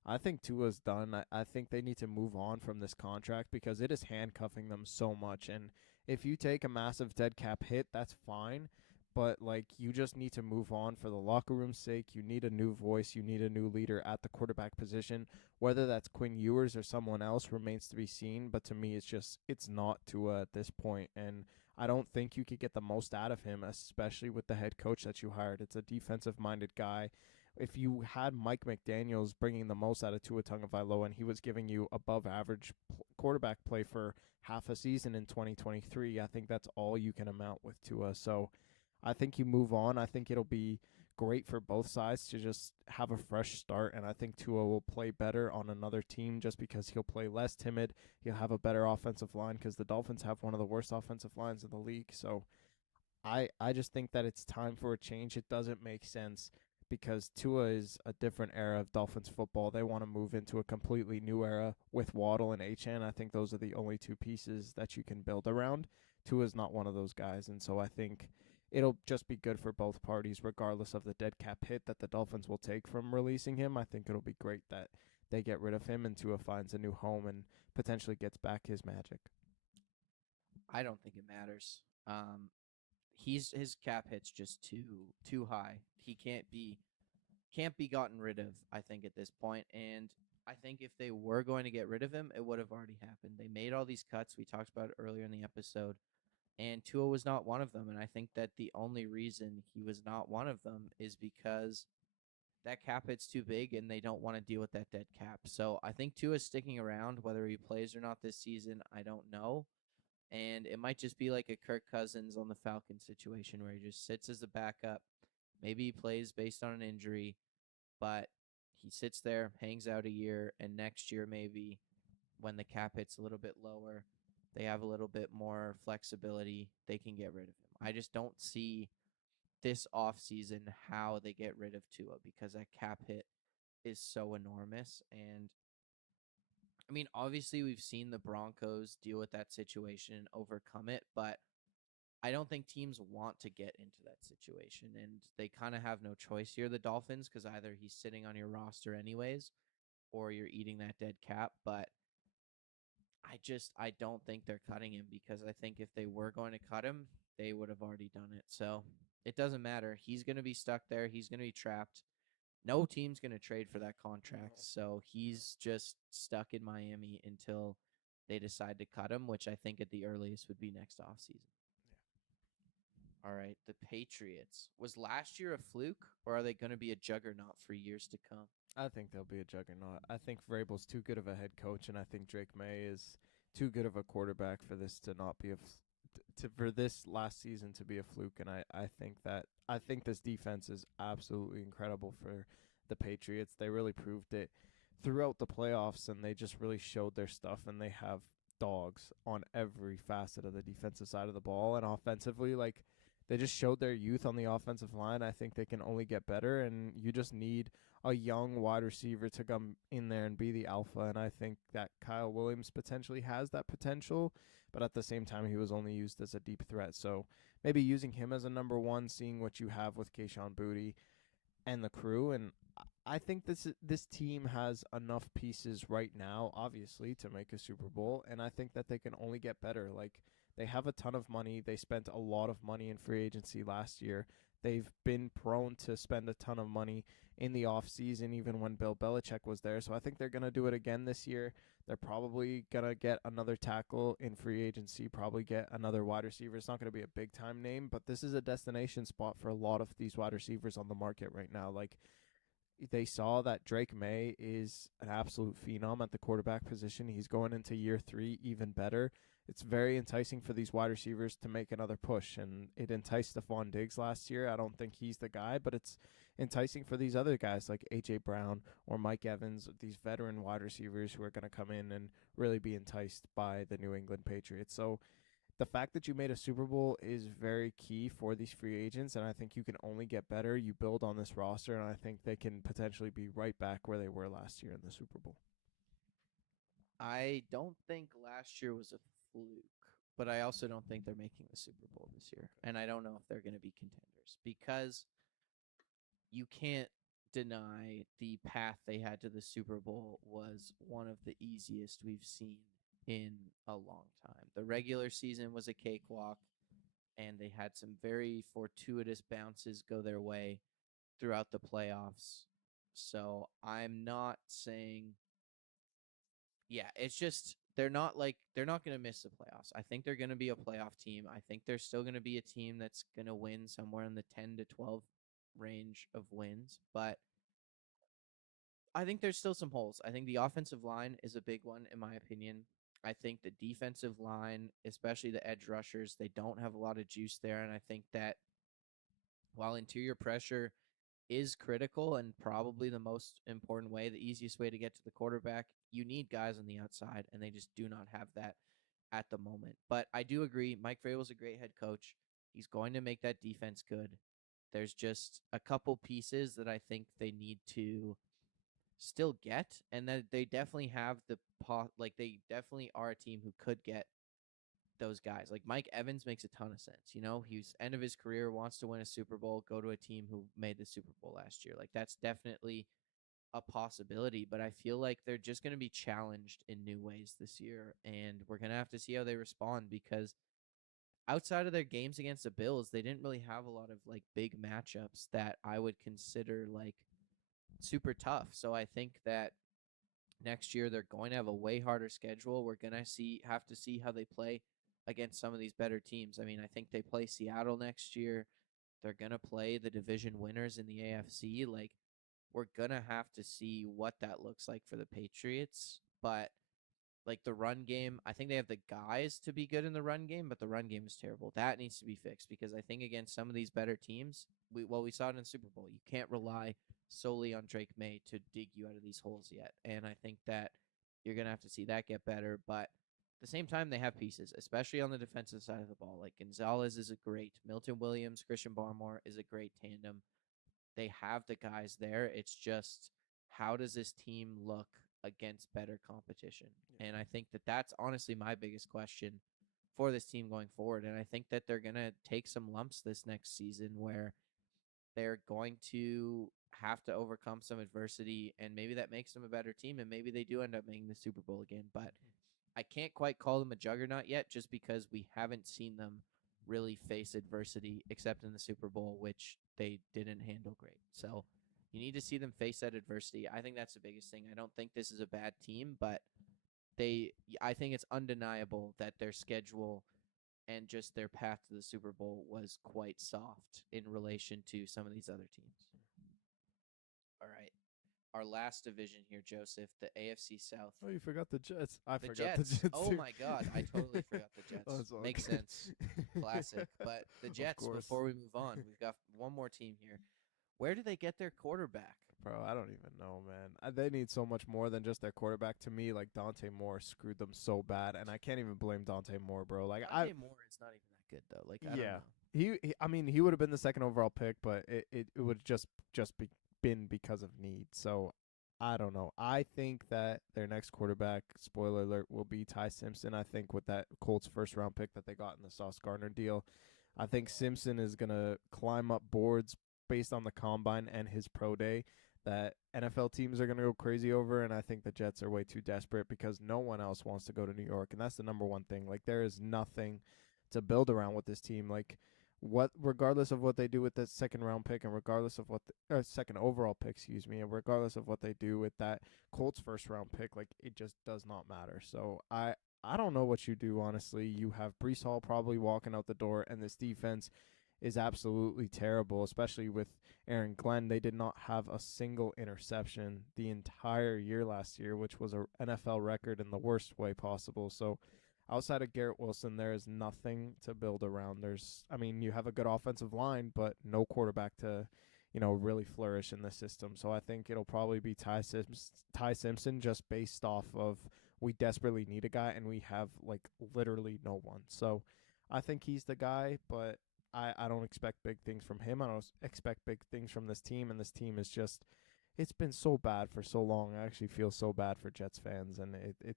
I think Tua's done. I think they need to move on from this contract because it is handcuffing them so much. And if you take a massive dead cap hit, that's fine. But like you just need to move on for the locker room's sake. You need a new voice. You need a new leader at the quarterback position. Whether that's Quinn Ewers or someone else remains to be seen. But to me, it's not Tua at this point. And I don't think you could get the most out of him, especially with the head coach that you hired. It's a defensive-minded guy. If you had Mike McDaniels bringing the most out of Tua Tagovailoa and he was giving you above average quarterback play for half a season in 2023, I think that's all you can amount with Tua. So I think you move on. I think it'll be great for both sides to just have a fresh start, and I think Tua will play better on another team just because he'll play less timid. He'll have a better offensive line because the Dolphins have one of the worst offensive lines in the league. So I just think that it's time for a change. It doesn't make sense because Tua is a different era of Dolphins football. They want to move into a completely new era with Waddle and Achane. I think those are the only two pieces that you can build around. Tua is not one of those guys, and so I think it'll just be good for both parties, regardless of the dead cap hit that the Dolphins will take from releasing him. I think it'll be great that they get rid of him and Tua finds a new home and potentially gets back his magic. I don't think it matters. His cap hit's just too high. He can't be gotten rid of, I think, at this point. And I think if they were going to get rid of him, it would have already happened. They made all these cuts. We talked about it earlier in the episode, and Tua was not one of them. And I think that the only reason he was not one of them is because that cap hit's too big and they don't want to deal with that dead cap. So I think Tua's sticking around. Whether he plays or not this season, I don't know. And it might just be like a Kirk Cousins on the Falcons situation where he just sits as a backup. Maybe he plays based on an injury, but he sits there, hangs out a year, and next year maybe when the cap hits a little bit lower, they have a little bit more flexibility, they can get rid of him. I just don't see this offseason how they get rid of Tua because that cap hit is so enormous. And I mean, obviously, we've seen the Broncos deal with that situation and overcome it, but I don't think teams want to get into that situation. And they kind of have no choice here, the Dolphins, because either he's sitting on your roster anyways or you're eating that dead cap. But I don't think they're cutting him because I think if they were going to cut him, they would have already done it. So it doesn't matter. He's going to be stuck there. He's going to be trapped. No team's going to trade for that contract. So he's just stuck in Miami until they decide to cut him, which I think at the earliest would be next offseason. All right, the Patriots. Was last year a fluke, or are they going to be a juggernaut for years to come? I think they'll be a juggernaut. I think Vrabel's too good of a head coach, and I think Drake May is too good of a quarterback for this to not be for this last season to be a fluke. And I think this defense is absolutely incredible for the Patriots. They really proved it throughout the playoffs, and they just really showed their stuff. And they have dogs on every facet of the defensive side of the ball, and offensively, like they just showed their youth on the offensive line. I think they can only get better, and you just need a young wide receiver to come in there and be the alpha. And I think that Kyle Williams potentially has that potential, but at the same time, he was only used as a deep threat. So maybe using him as a number one, seeing what you have with Kayshon Boutte and the crew. And I think this team has enough pieces right now, obviously, to make a Super Bowl, and I think that they can only get better. Like, they have a ton of money. They spent a lot of money in free agency last year. They've been prone to spend a ton of money in the offseason, even when Bill Belichick was there. So I think they're going to do it again this year. They're probably going to get another tackle in free agency, probably get another wide receiver. It's not going to be a big-time name, but this is a destination spot for a lot of these wide receivers on the market right now. Like, they saw that Drake May is an absolute phenom at the quarterback position. He's going into year 3 even better. It's very enticing for these wide receivers to make another push, and it enticed Stephon Diggs last year. I don't think he's the guy, but it's enticing for these other guys like A.J. Brown or Mike Evans, these veteran wide receivers who are going to come in and really be enticed by the New England Patriots. So the fact that you made a Super Bowl is very key for these free agents, and I think you can only get better. You build on this roster, and I think they can potentially be right back where they were last year in the Super Bowl. I don't think last year was a fluke, but I also don't think they're making the Super Bowl this year. And I don't know if they're going to be contenders because you can't deny the path they had to the Super Bowl was one of the easiest we've seen in a long time. The regular season was a cakewalk, and they had some very fortuitous bounces go their way throughout the playoffs. So I'm not saying, yeah, it's just they're not going to miss the playoffs. I think they're going to be a playoff team. I think they're still going to be a team that's going to win somewhere in the 10 to 12 range of wins, but I think there's still some holes. I think the offensive line is a big one, in my opinion. I think the defensive line, especially the edge rushers, they don't have a lot of juice there. And I think that while interior pressure is critical and probably the most important way, the easiest way to get to the quarterback, you need guys on the outside, and they just do not have that at the moment. But I do agree, Mike Vrabel's a great head coach. He's going to make that defense good. There's just a couple pieces that I think they need to still get, and that they definitely have they definitely are a team who could get those guys. Like Mike Evans makes a ton of sense. You know, he's end of his career, wants to win a Super Bowl, go to a team who made the Super Bowl last year. Like that's definitely a possibility, but I feel like they're just going to be challenged in new ways this year, and we're going to have to see how they respond because outside of their games against the Bills, they didn't really have a lot of like big matchups that I would consider like super tough. So I think that Next year, they're going to have a way harder schedule. We're going to have to see how they play against some of these better teams. I mean, I think they play Seattle next year. They're going to play the division winners in the AFC. Like, we're going to have to see what that looks like for the Patriots. But like the run game, I think they have the guys to be good in the run game, but the run game is terrible. That needs to be fixed because I think against some of these better teams, we saw it in the Super Bowl. You can't rely solely on Drake May to dig you out of these holes yet. And I think that you're going to have to see that get better. But at the same time, they have pieces, especially on the defensive side of the ball. Like Gonzalez is a great, Milton Williams, Christian Barmore is a great tandem. They have the guys there. It's just how does this team look against better competition? And I think that that's honestly my biggest question for this team going forward. And I think that they're going to take some lumps this next season where they're going to have to overcome some adversity, and maybe that makes them a better team, and maybe they do end up making the Super Bowl again. But I can't quite call them a juggernaut yet just because we haven't seen them really face adversity except in the Super Bowl, which they didn't handle great. So you need to see them face that adversity. I think that's the biggest thing. I don't think this is a bad team, but I think it's undeniable that their schedule and just their path to the Super Bowl was quite soft in relation to some of these other teams. All right. Our last division here, Joseph, the AFC South. Oh, you forgot the Jets. I The forgot Jets. the Jets. Oh too. my God, I totally forgot the Jets. Oh, it's all Makes good. sense. Classic. But the Jets, course. before we move on, we've got one more team here. Where do they get their quarterback? Bro, I don't even know, man. They need so much more than just their quarterback. To me, like Dante Moore screwed them so bad, and I can't even blame Dante Moore, bro. Like Dante Moore is not even that good though. Like I don't know. I mean, he would have been the second overall pick, but it would just been because of need. So I don't know. I think that their next quarterback, spoiler alert, will be Ty Simpson. I think with that Colts first round pick that they got in the Sauce Gardner deal, I think Simpson is gonna climb up boards based on the combine and his pro day that NFL teams are going to go crazy over, and I think the Jets are way too desperate because no one else wants to go to New York, and that's the number one thing. Like, there is nothing to build around with this team. Like, regardless of what they do with the second round pick, and regardless of second overall pick, and regardless of what they do with that Colts first round pick, like, it just does not matter. So I don't know what you do, honestly. You have Brees Hall probably walking out the door, and this defense is absolutely terrible, especially with Aaron Glenn. They did not have a single interception the entire year last year, which was a NFL record in the worst way possible. So outside of Garrett Wilson, there is nothing to build around. You have a good offensive line, but no quarterback to, really flourish in the system. So I think it'll probably be Ty Simpson just based off of we desperately need a guy and we have like literally no one. So I think he's the guy, but I don't expect big things from him. I don't expect big things from this team, and this team is just it's been so bad for so long. I actually feel so bad for Jets fans, and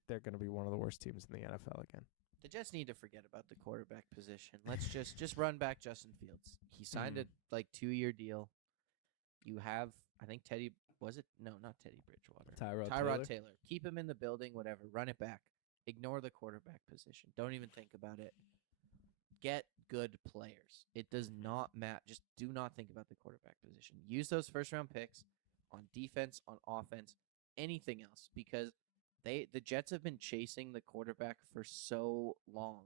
they're going to be one of the worst teams in the NFL again. The Jets need to forget about the quarterback position. Let's just run back Justin Fields. He signed a 2-year deal. You have, I think Teddy was it? No, not Teddy Bridgewater. Tyrod Taylor. Keep him in the building, whatever. Run it back. Ignore the quarterback position. Don't even think about it. Get good players. It does not matter. Just do not think about the quarterback position. Use those first-round picks on defense, on offense, anything else, because the Jets have been chasing the quarterback for so long.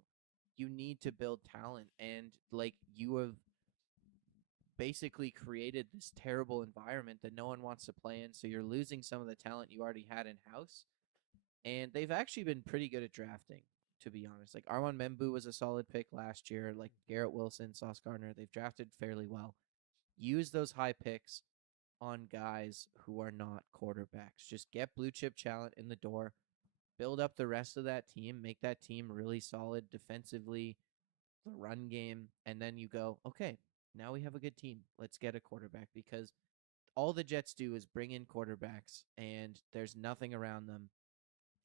You need to build talent, and like you have basically created this terrible environment that no one wants to play in, so you're losing some of the talent you already had in-house. And they've actually been pretty good at drafting, to be honest. Like Armand Membu was a solid pick last year. Like Garrett Wilson, Sauce Gardner, they've drafted fairly well. Use those high picks on guys who are not quarterbacks. Just get blue chip talent in the door. Build up the rest of that team. Make that team really solid defensively, the run game, and then you go, okay, now we have a good team. Let's get a quarterback, because all the Jets do is bring in quarterbacks, and there's nothing around them,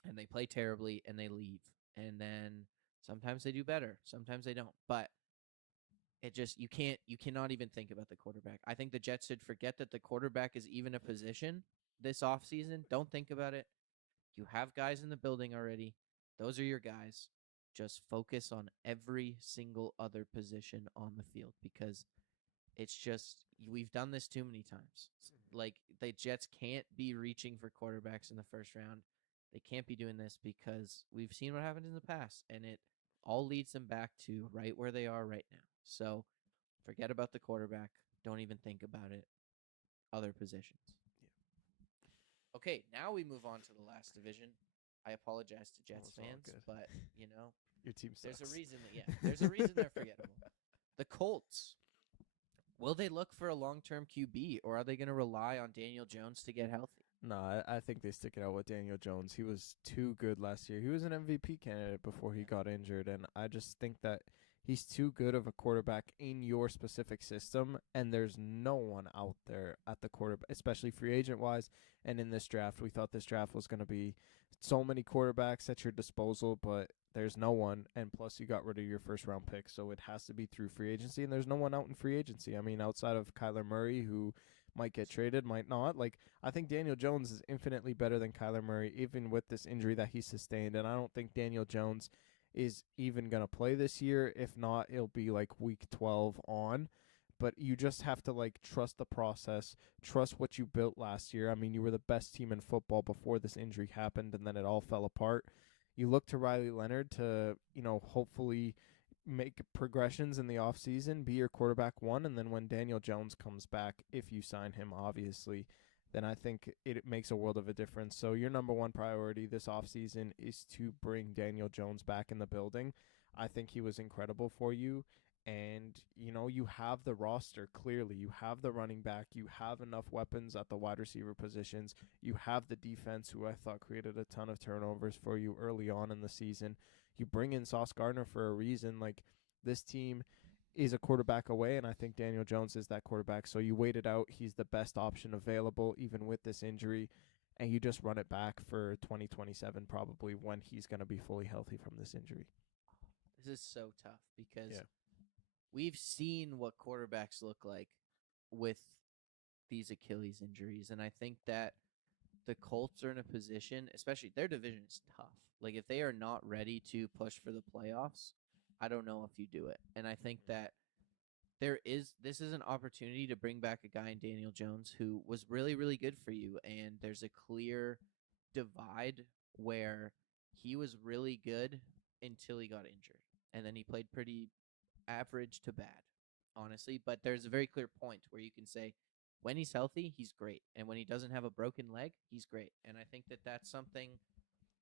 and they play terribly, and they leave. And then sometimes they do better, sometimes they don't. But you cannot even think about the quarterback. I think the Jets should forget that the quarterback is even a position this offseason. Don't think about it. You have guys in the building already. Those are your guys. Just focus on every single other position on the field, because it's just we've done this too many times. Like the Jets can't be reaching for quarterbacks in the first round. They can't be doing this because we've seen what happened in the past, and it all leads them back to right where they are right now. So forget about the quarterback. Don't even think about it. Other positions. Okay, now we move on to the last division. I apologize to Jets fans, but your team sucks. there's a reason there's a reason they're forgettable. The Colts. Will they look for a long-term QB, or are they going to rely on Daniel Jones to get healthy? No, I think they stick it out with Daniel Jones. He was too good last year. He was an MVP candidate before he got injured, and I just think that he's too good of a quarterback in your specific system, and there's no one out there at the quarterback, especially free agent-wise, and in this draft. We thought this draft was going to be so many quarterbacks at your disposal, but there's no one, and plus you got rid of your first-round pick, so it has to be through free agency, and there's no one out in free agency. I mean, outside of Kyler Murray, who might get traded, might not. Like, I think Daniel Jones is infinitely better than Kyler Murray, even with this injury that he sustained. And I don't think Daniel Jones is even going to play this year. If not, it'll be like week 12 on. But you just have to, like, trust the process, trust what you built last year. I mean, you were the best team in football before this injury happened, and then it all fell apart. You look to Riley Leonard to, hopefully make progressions in the offseason, be your quarterback one, and then when Daniel Jones comes back, if you sign him, obviously, then I think it makes a world of a difference. So your number one priority this offseason is to bring Daniel Jones back in the building. I think he was incredible for you, and, you have the roster clearly. You have the running back. You have enough weapons at the wide receiver positions. You have the defense, who I thought created a ton of turnovers for you early on in the season. You bring in Sauce Gardner for a reason. Like, this team is a quarterback away, and I think Daniel Jones is that quarterback. So you wait it out. He's the best option available, even with this injury, and you just run it back for 2027 probably, when he's going to be fully healthy from this injury. This is so tough because we've seen what quarterbacks look like with these Achilles injuries, and I think that the Colts are in a position, especially their division is tough. Like, if they are not ready to push for the playoffs, I don't know if you do it. And I think that this is an opportunity to bring back a guy in Daniel Jones who was really, really good for you. And there's a clear divide where he was really good until he got injured. And then he played pretty average to bad, honestly. But there's a very clear point where you can say, when he's healthy, he's great. And when he doesn't have a broken leg, he's great. And I think that that's something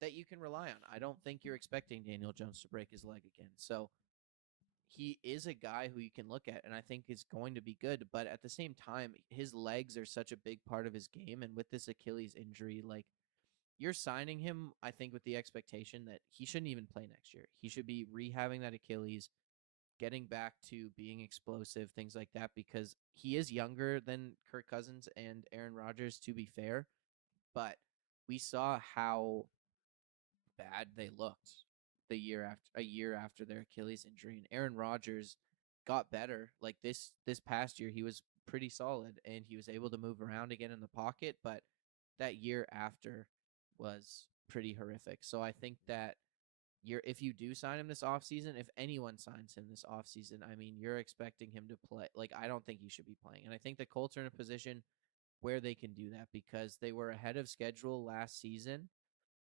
that you can rely on. I don't think you're expecting Daniel Jones to break his leg again. So he is a guy who you can look at and I think is going to be good. But at the same time, his legs are such a big part of his game. And with this Achilles injury, like, you're signing him, I think, with the expectation that he shouldn't even play next year. He should be rehabbing that Achilles, getting back to being explosive, things like that, because he is younger than Kirk Cousins and Aaron Rodgers, to be fair. But we saw how bad they looked a year after their Achilles injury, and Aaron Rodgers got better. Like, this past year, he was pretty solid, and he was able to move around again in the pocket, but that year after was pretty horrific. So I think that if you do sign him this offseason, if anyone signs him this offseason, I mean, you're expecting him to play. Like, I don't think he should be playing. And I think the Colts are in a position where they can do that because they were ahead of schedule last season,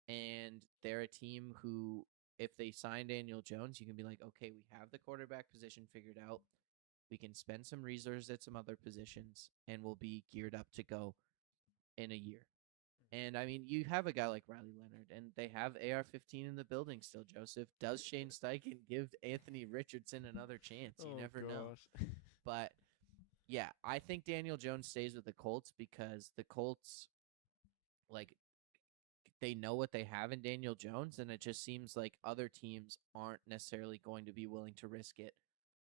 and they're a team who, if they sign Daniel Jones, you can be like, okay, we have the quarterback position figured out. We can spend some resources at some other positions, and we'll be geared up to go in a year. And, I mean, you have a guy like Riley Leonard, and they have AR-15 in the building still, Joseph. Does Shane Steichen give Anthony Richardson another chance? You never know. But, yeah, I think Daniel Jones stays with the Colts because the Colts, like, they know what they have in Daniel Jones, and it just seems like other teams aren't necessarily going to be willing to risk it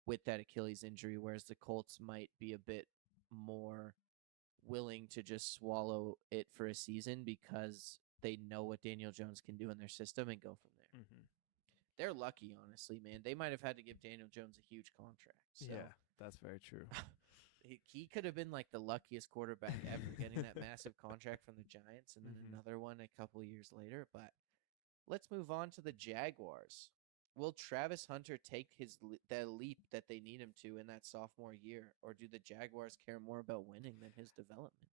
with that Achilles injury, whereas the Colts might be a bit more willing to just swallow it for a season because they know what Daniel Jones can do in their system and go from there. Mm-hmm. They're lucky, honestly, man. They might have had to give Daniel Jones a huge contract. So. Yeah, that's very true. He could have been like the luckiest quarterback ever, getting that massive contract from the Giants and then another one a couple of years later. But let's move on to the Jaguars. Will Travis Hunter take the leap that they need him to in that sophomore year, or do the Jaguars care more about winning than his development?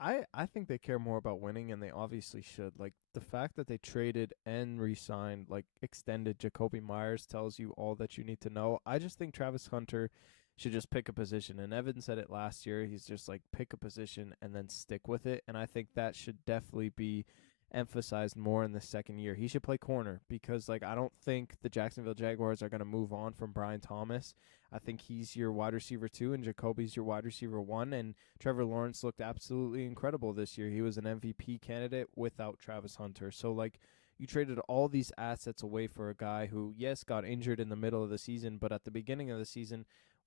I think they care more about winning, and they obviously should. Like, the fact that they traded and re-signed, like extended Jacoby Myers, tells you all that you need to know. I just think Travis Hunter should just pick a position. And Evan said it last year. He's just like, pick a position and then stick with it. And I think that should definitely be emphasized more in the second year. He should play corner because, like, I don't think the Jacksonville Jaguars are going to move on from Brian Thomas. I think he's your wide receiver 2 and Jacoby's your wide receiver 1. And Trevor Lawrence looked absolutely incredible this year. He was an MVP candidate without Travis Hunter. So, like, you traded all these assets away for a guy who, yes, got injured in the middle of the season, but at the beginning of the season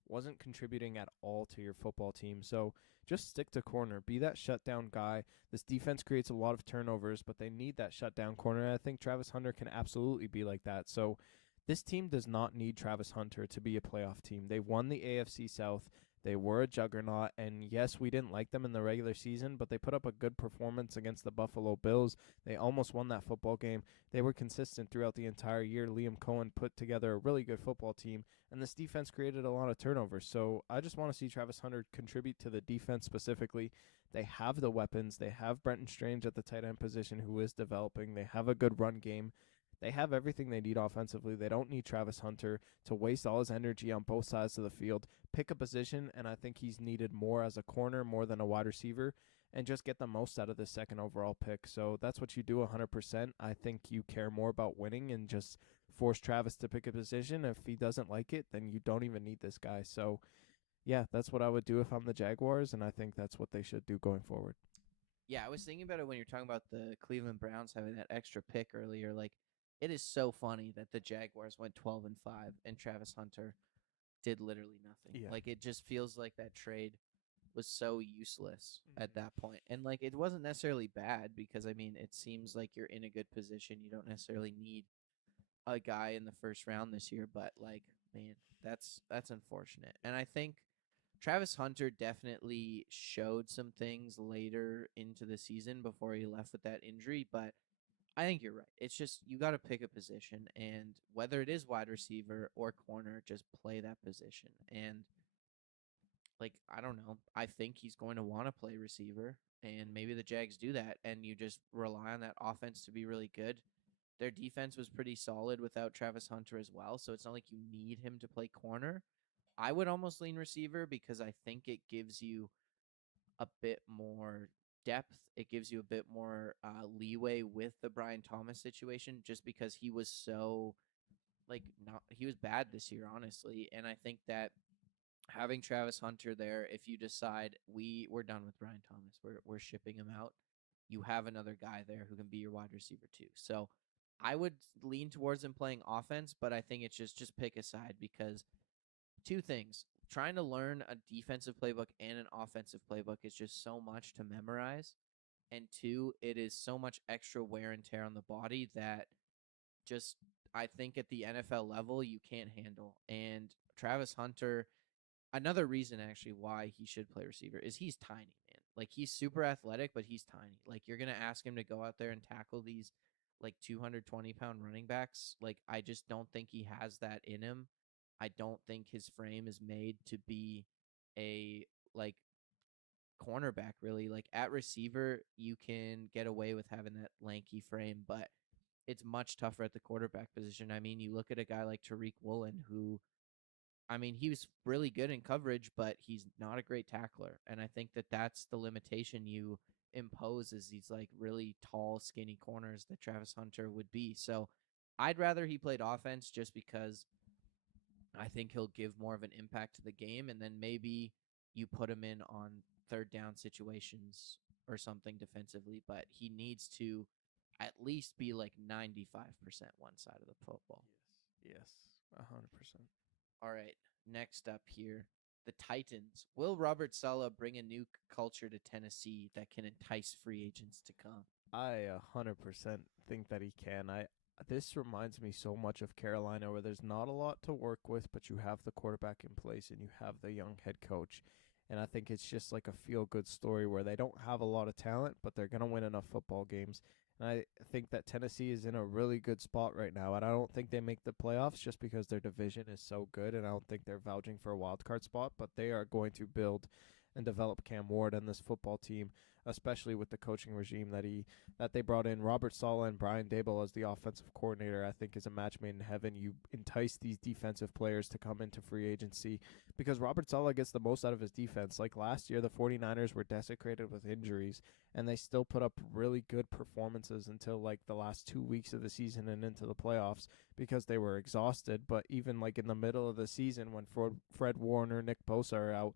wasn't contributing at all to your football team. So just stick to corner. Be that shutdown guy. This defense creates a lot of turnovers, but they need that shutdown corner. And I think Travis Hunter can absolutely be like that. So this team does not need Travis Hunter to be a playoff team. They won the AFC South. They were a juggernaut, and yes, we didn't like them in the regular season, but they put up a good performance against the Buffalo Bills. They almost won that football game. They were consistent throughout the entire year. Liam Cohen put together a really good football team, and this defense created a lot of turnovers. So I just want to see Travis Hunter contribute to the defense specifically. They have the weapons. They have Brenton Strange at the tight end position, who is developing. They have a good run game. They have everything they need offensively. They don't need Travis Hunter to waste all his energy on both sides of the field. Pick a position, and I think he's needed more as a corner more than a wide receiver, and just get the most out of the second overall pick. So that's what you do 100%. I think you care more about winning and just force Travis to pick a position. If he doesn't like it, then you don't even need this guy. So, yeah, that's what I would do if I'm the Jaguars, and I think that's what they should do going forward. Yeah, I was thinking about it when you're talking about the Cleveland Browns having that extra pick earlier. Like, it is so funny that the Jaguars went 12-5 and Travis Hunter did literally nothing. Yeah. Like, it just feels like that trade was so useless at Mhm. that point. And like, it wasn't necessarily bad because I mean, it seems like you're in a good position. You don't necessarily need a guy in the first round this year, but like, man, that's unfortunate. And I think Travis Hunter definitely showed some things later into the season before he left with that injury, but I think you're right. It's just you got to pick a position, and whether it is wide receiver or corner, just play that position. And like, I don't know, I think he's going to want to play receiver, and maybe the Jags do that, and you just rely on that offense to be really good. Their defense was pretty solid without Travis Hunter as well, so it's not like you need him to play corner. I would almost lean receiver because I think it gives you a bit more depth. It gives you a bit more leeway with the Brian Thomas situation, just because he was so like not he was bad this year, honestly. And I think that having Travis Hunter there, if you decide we're done with Brian Thomas, we're shipping him out, you have another guy there who can be your wide receiver too. So I would lean towards him playing offense, but I think it's just pick a side because two things. Trying to learn a defensive playbook and an offensive playbook is just so much to memorize. And two, it is so much extra wear and tear on the body that just I think at the NFL level you can't handle. And Travis Hunter, another reason actually why he should play receiver is he's tiny, man. Like he's super athletic, but he's tiny. Like you're gonna ask him to go out there and tackle these like 220-pound running backs. Like I just don't think he has that in him. I don't think his frame is made to be a like cornerback really. Like at receiver, you can get away with having that lanky frame, but it's much tougher at the quarterback position. I mean, you look at a guy like Tariq Woolen, who I mean, he was really good in coverage, but he's not a great tackler. And I think that that's the limitation you impose is these like really tall, skinny corners that Travis Hunter would be. So I'd rather he played offense just because I think he'll give more of an impact to the game. And then maybe you put him in on third down situations or something defensively, but he needs to at least be like 95% one side of the football. Yes. 100%. All right, next up here, the Titans. Will Robert Saleh bring a new culture to Tennessee that can entice free agents to come? I 100% think that he can. I This reminds me so much of Carolina, where there's not a lot to work with, but you have the quarterback in place and you have the young head coach. And I think it's just like a feel good story where they don't have a lot of talent, but they're going to win enough football games. And I think that Tennessee is in a really good spot right now. And I don't think they make the playoffs just because their division is so good. And I don't think they're vouching for a wild card spot, but they are going to build and develop Cam Ward and this football team, especially with the coaching regime that they brought in. Robert Saleh and Brian Daboll as the offensive coordinator, I think, is a match made in heaven. You entice these defensive players to come into free agency because Robert Saleh gets the most out of his defense. Like last year, the 49ers were desecrated with injuries, and they still put up really good performances until like the last 2 weeks of the season and into the playoffs because they were exhausted. But even like in the middle of the season when Fred Warner, Nick Bosa are out,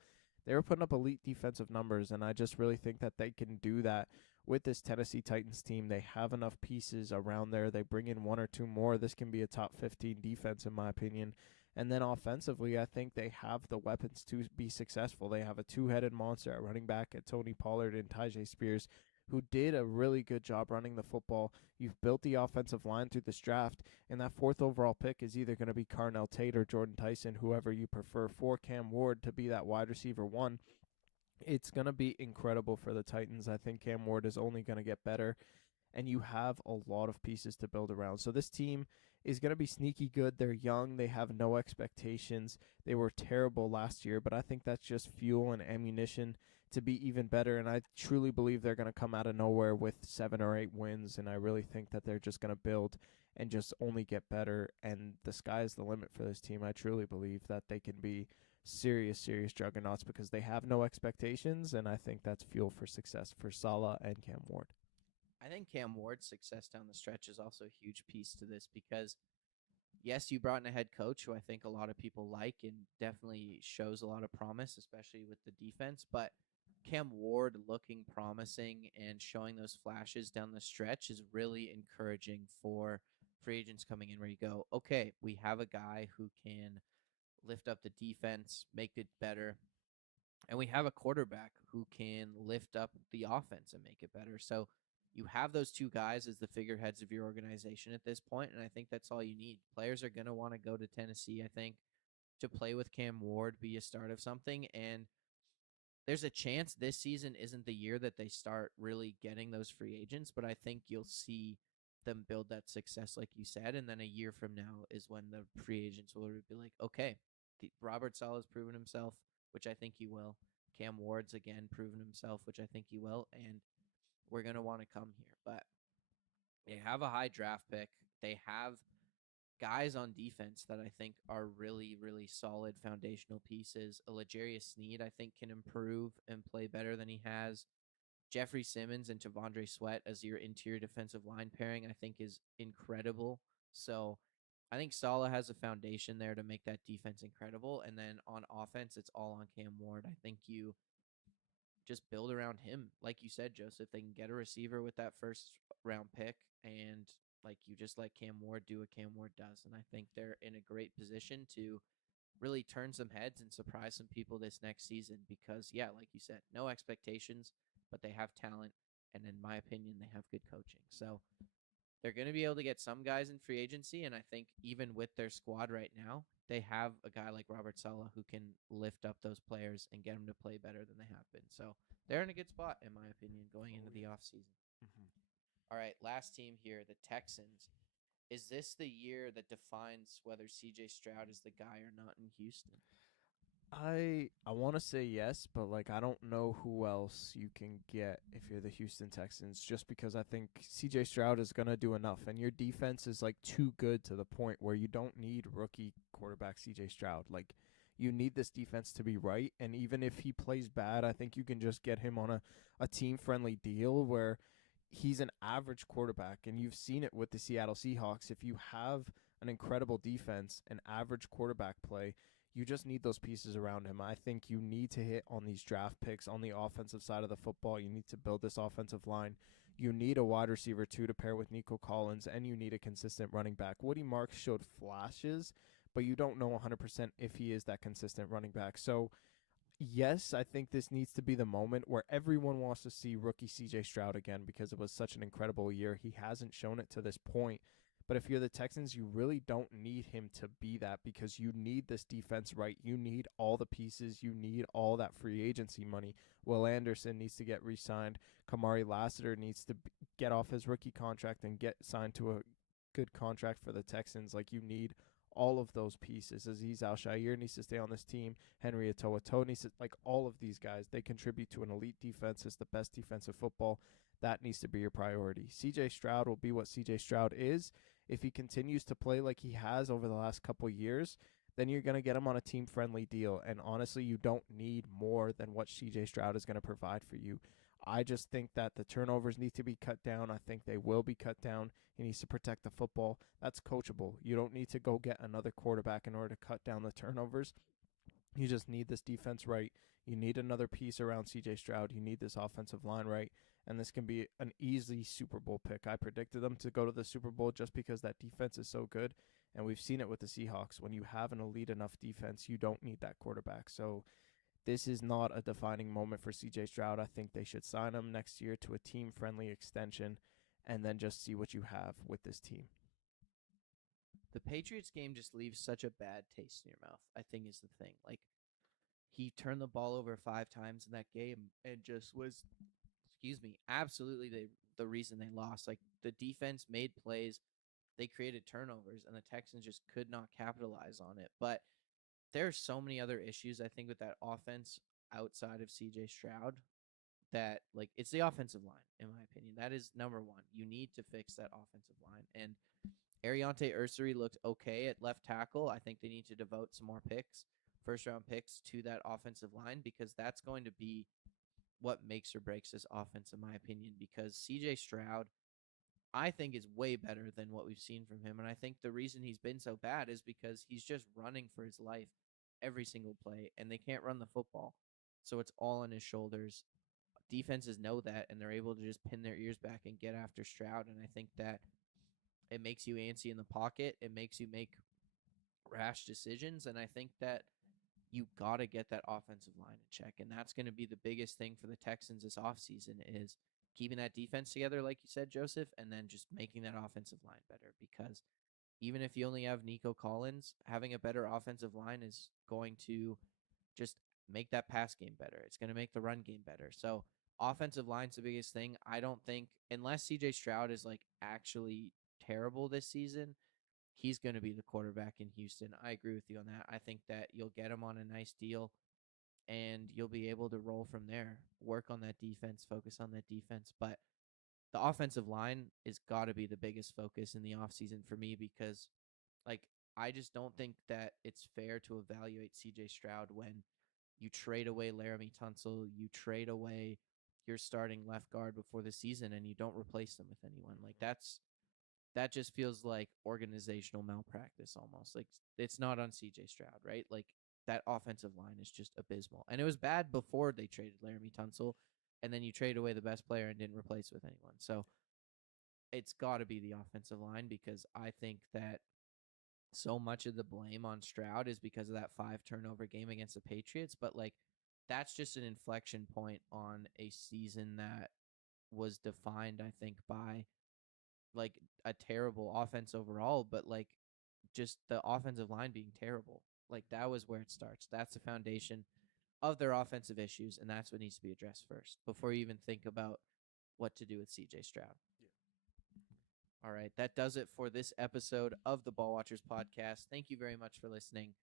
they were putting up elite defensive numbers, and I just really think that they can do that with this Tennessee Titans team. They have enough pieces around there. They bring in one or two more. This can be a top 15 defense, in my opinion. And then offensively, I think they have the weapons to be successful. They have a two-headed monster at running back at Tony Pollard and Tyjae Spears, who did a really good job running the football. You've built the offensive line through this draft, and that fourth overall pick is either going to be Carnell Tate or Jordan Tyson, whoever you prefer, for Cam Ward to be that wide receiver one. It's going to be incredible for the Titans. I think Cam Ward is only going to get better, and you have a lot of pieces to build around. So this team is going to be sneaky good. They're young. They have no expectations. They were terrible last year, but I think that's just fuel and ammunition to be even better, and I truly believe they're going to come out of nowhere with 7 or 8 wins, and I really think that they're just going to build and just only get better, and the sky is the limit for this team. I truly believe that they can be serious, serious juggernauts because they have no expectations, and I think that's fuel for success for Saleh and Cam Ward. I think Cam Ward's success down the stretch is also a huge piece to this because, yes, you brought in a head coach who I think a lot of people like and definitely shows a lot of promise, especially with the defense. But Cam Ward looking promising and showing those flashes down the stretch is really encouraging for free agents coming in where you go, okay, we have a guy who can lift up the defense, make it better, and we have a quarterback who can lift up the offense and make it better. So you have those two guys as the figureheads of your organization at this point, and I think that's all you need. Players are going to want to go to Tennessee, I think, to play with Cam Ward, be a start of something, and there's a chance this season isn't the year that they start really getting those free agents, but I think you'll see them build that success, like you said, and then a year from now is when the free agents will be like, okay, Robert Saleh has proven himself, which I think he will. Cam Ward's again proven himself, which I think he will, and we're going to want to come here. But they have a high draft pick. They have guys on defense that I think are really, really solid foundational pieces. L'Jarius Sneed, I think, can improve and play better than he has. Jeffrey Simmons and T'Vondre Sweat as your interior defensive line pairing, I think, is incredible. So I think Saleh has a foundation there to make that defense incredible. And then on offense, it's all on Cam Ward. I think you just build around him. Like you said, Joseph, they can get a receiver with that first round pick, and like you just let Cam Ward do what Cam Ward does. And I think they're in a great position to really turn some heads and surprise some people this next season because, yeah, like you said, no expectations, but they have talent. And in my opinion, they have good coaching. So they're going to be able to get some guys in free agency. And I think even with their squad right now, they have a guy like Robert Saleh who can lift up those players and get them to play better than they have been. So they're in a good spot, in my opinion, going into the offseason. Mm-hmm. All right, last team here, the Texans. Is this the year that defines whether CJ Stroud is the guy or not in Houston? I want to say yes, but like I don't know who else you can get if you're the Houston Texans, just because I think CJ Stroud is going to do enough, and your defense is like too good to the point where you don't need rookie quarterback CJ Stroud. Like you need this defense to be right, and even if he plays bad, I think you can just get him on a team friendly deal where he's an average quarterback, and you've seen it with the Seattle Seahawks. If you have an incredible defense and average quarterback play, you just need those pieces around him. I think you need to hit on these draft picks on the offensive side of the football. You need to build this offensive line. You need a wide receiver, too, to pair with Nico Collins, and you need a consistent running back. Woody Marks showed flashes, but you don't know 100% if he is that consistent running back. So, yes, I think this needs to be the moment where everyone wants to see rookie CJ Stroud again because it was such an incredible year. He hasn't shown it to this point. But if you're the Texans, you really don't need him to be that because you need this defense right. You need all the pieces. You need all that free agency money. Will Anderson needs to get re-signed. Kamari Lassiter needs to get off his rookie contract and get signed to a good contract for the Texans. Like you need all of those pieces. Aziz Al-Shair needs to stay on this team. Henry Ato'o needs to, like, all of these guys, they contribute to an elite defense. It's the best defensive football. That needs to be your priority. CJ Stroud will be what CJ Stroud is. If he continues to play like he has over the last couple years, then you're going to get him on a team-friendly deal. And honestly, you don't need more than what CJ Stroud is going to provide for you. I just think that the turnovers need to be cut down. I think they will be cut down. He needs to protect the football. That's coachable. You don't need to go get another quarterback in order to cut down the turnovers. You just need this defense right. You need another piece around CJ Stroud. You need this offensive line right. And this can be an easy Super Bowl pick. I predicted them to go to the Super Bowl just because that defense is so good. And we've seen it with the Seahawks. When you have an elite enough defense, you don't need that quarterback. So this is not a defining moment for CJ Stroud. I think they should sign him next year to a team-friendly extension and then just see what you have with this team. The Patriots game just leaves such a bad taste in your mouth, I think is the thing. Like, he turned the ball over 5 times in that game and just was, absolutely the reason they lost. Like, the defense made plays, they created turnovers, and the Texans just could not capitalize on it. But there are so many other issues, I think, with that offense outside of CJ Stroud that, like, it's the offensive line, in my opinion. That is number one. You need to fix that offensive line. And Ariante Ursary looked okay at left tackle. I think they need to devote some more picks, first-round picks, to that offensive line because that's going to be what makes or breaks this offense, in my opinion, because CJ Stroud, I think, is way better than what we've seen from him. And I think the reason he's been so bad is because he's just running for his life every single play, and they can't run the football. So it's all on his shoulders. Defenses know that, and they're able to just pin their ears back and get after Stroud. And I think that it makes you antsy in the pocket. It makes you make rash decisions. And I think that you got to get that offensive line in check. And that's going to be the biggest thing for the Texans this offseason is keeping that defense together, like you said, Joseph, and then just making that offensive line better. Because even if you only have Nico Collins, having a better offensive line is going to just make that pass game better. It's going to make the run game better. So offensive line's the biggest thing. I don't think, unless CJ Stroud is like actually terrible this season, he's going to be the quarterback in Houston. I agree with you on that. I think that you'll get him on a nice deal and you'll be able to roll from there, work on that defense, focus on that defense. But the offensive line is got to be the biggest focus in the offseason for me because, like, I just don't think that it's fair to evaluate CJ Stroud when you trade away Laramie Tunsil, you trade away your starting left guard before the season, and you don't replace them with anyone. Like, that just feels like organizational malpractice almost. Like, it's not on CJ Stroud, right? Like, that offensive line is just abysmal. And it was bad before they traded Laramie Tunsil, and then you trade away the best player and didn't replace with anyone. So it's got to be the offensive line because I think that so much of the blame on Stroud is because of that 5 turnover game against the Patriots. But, like, that's just an inflection point on a season that was defined, I think, by like a terrible offense overall, but like just the offensive line being terrible. Like, that was where it starts. That's the foundation of their offensive issues, and that's what needs to be addressed first before you even think about what to do with CJ Stroud. Yeah. All right, that does it for this episode of the Ball Watchers podcast. Thank you very much for listening.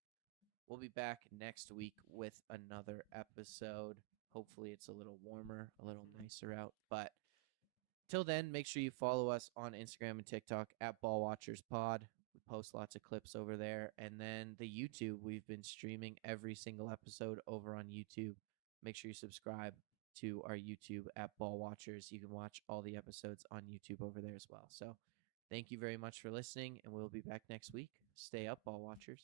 We'll be back next week with another episode. Hopefully it's a little warmer, a little nicer out, but till then, make sure you follow us on Instagram and TikTok at BallWatchersPod. We post lots of clips over there. And then the YouTube, we've been streaming every single episode over on YouTube. Make sure you subscribe to our YouTube at Ball Watchers. You can watch all the episodes on YouTube over there as well. So thank you very much for listening, and we'll be back next week. Stay up, Ball Watchers.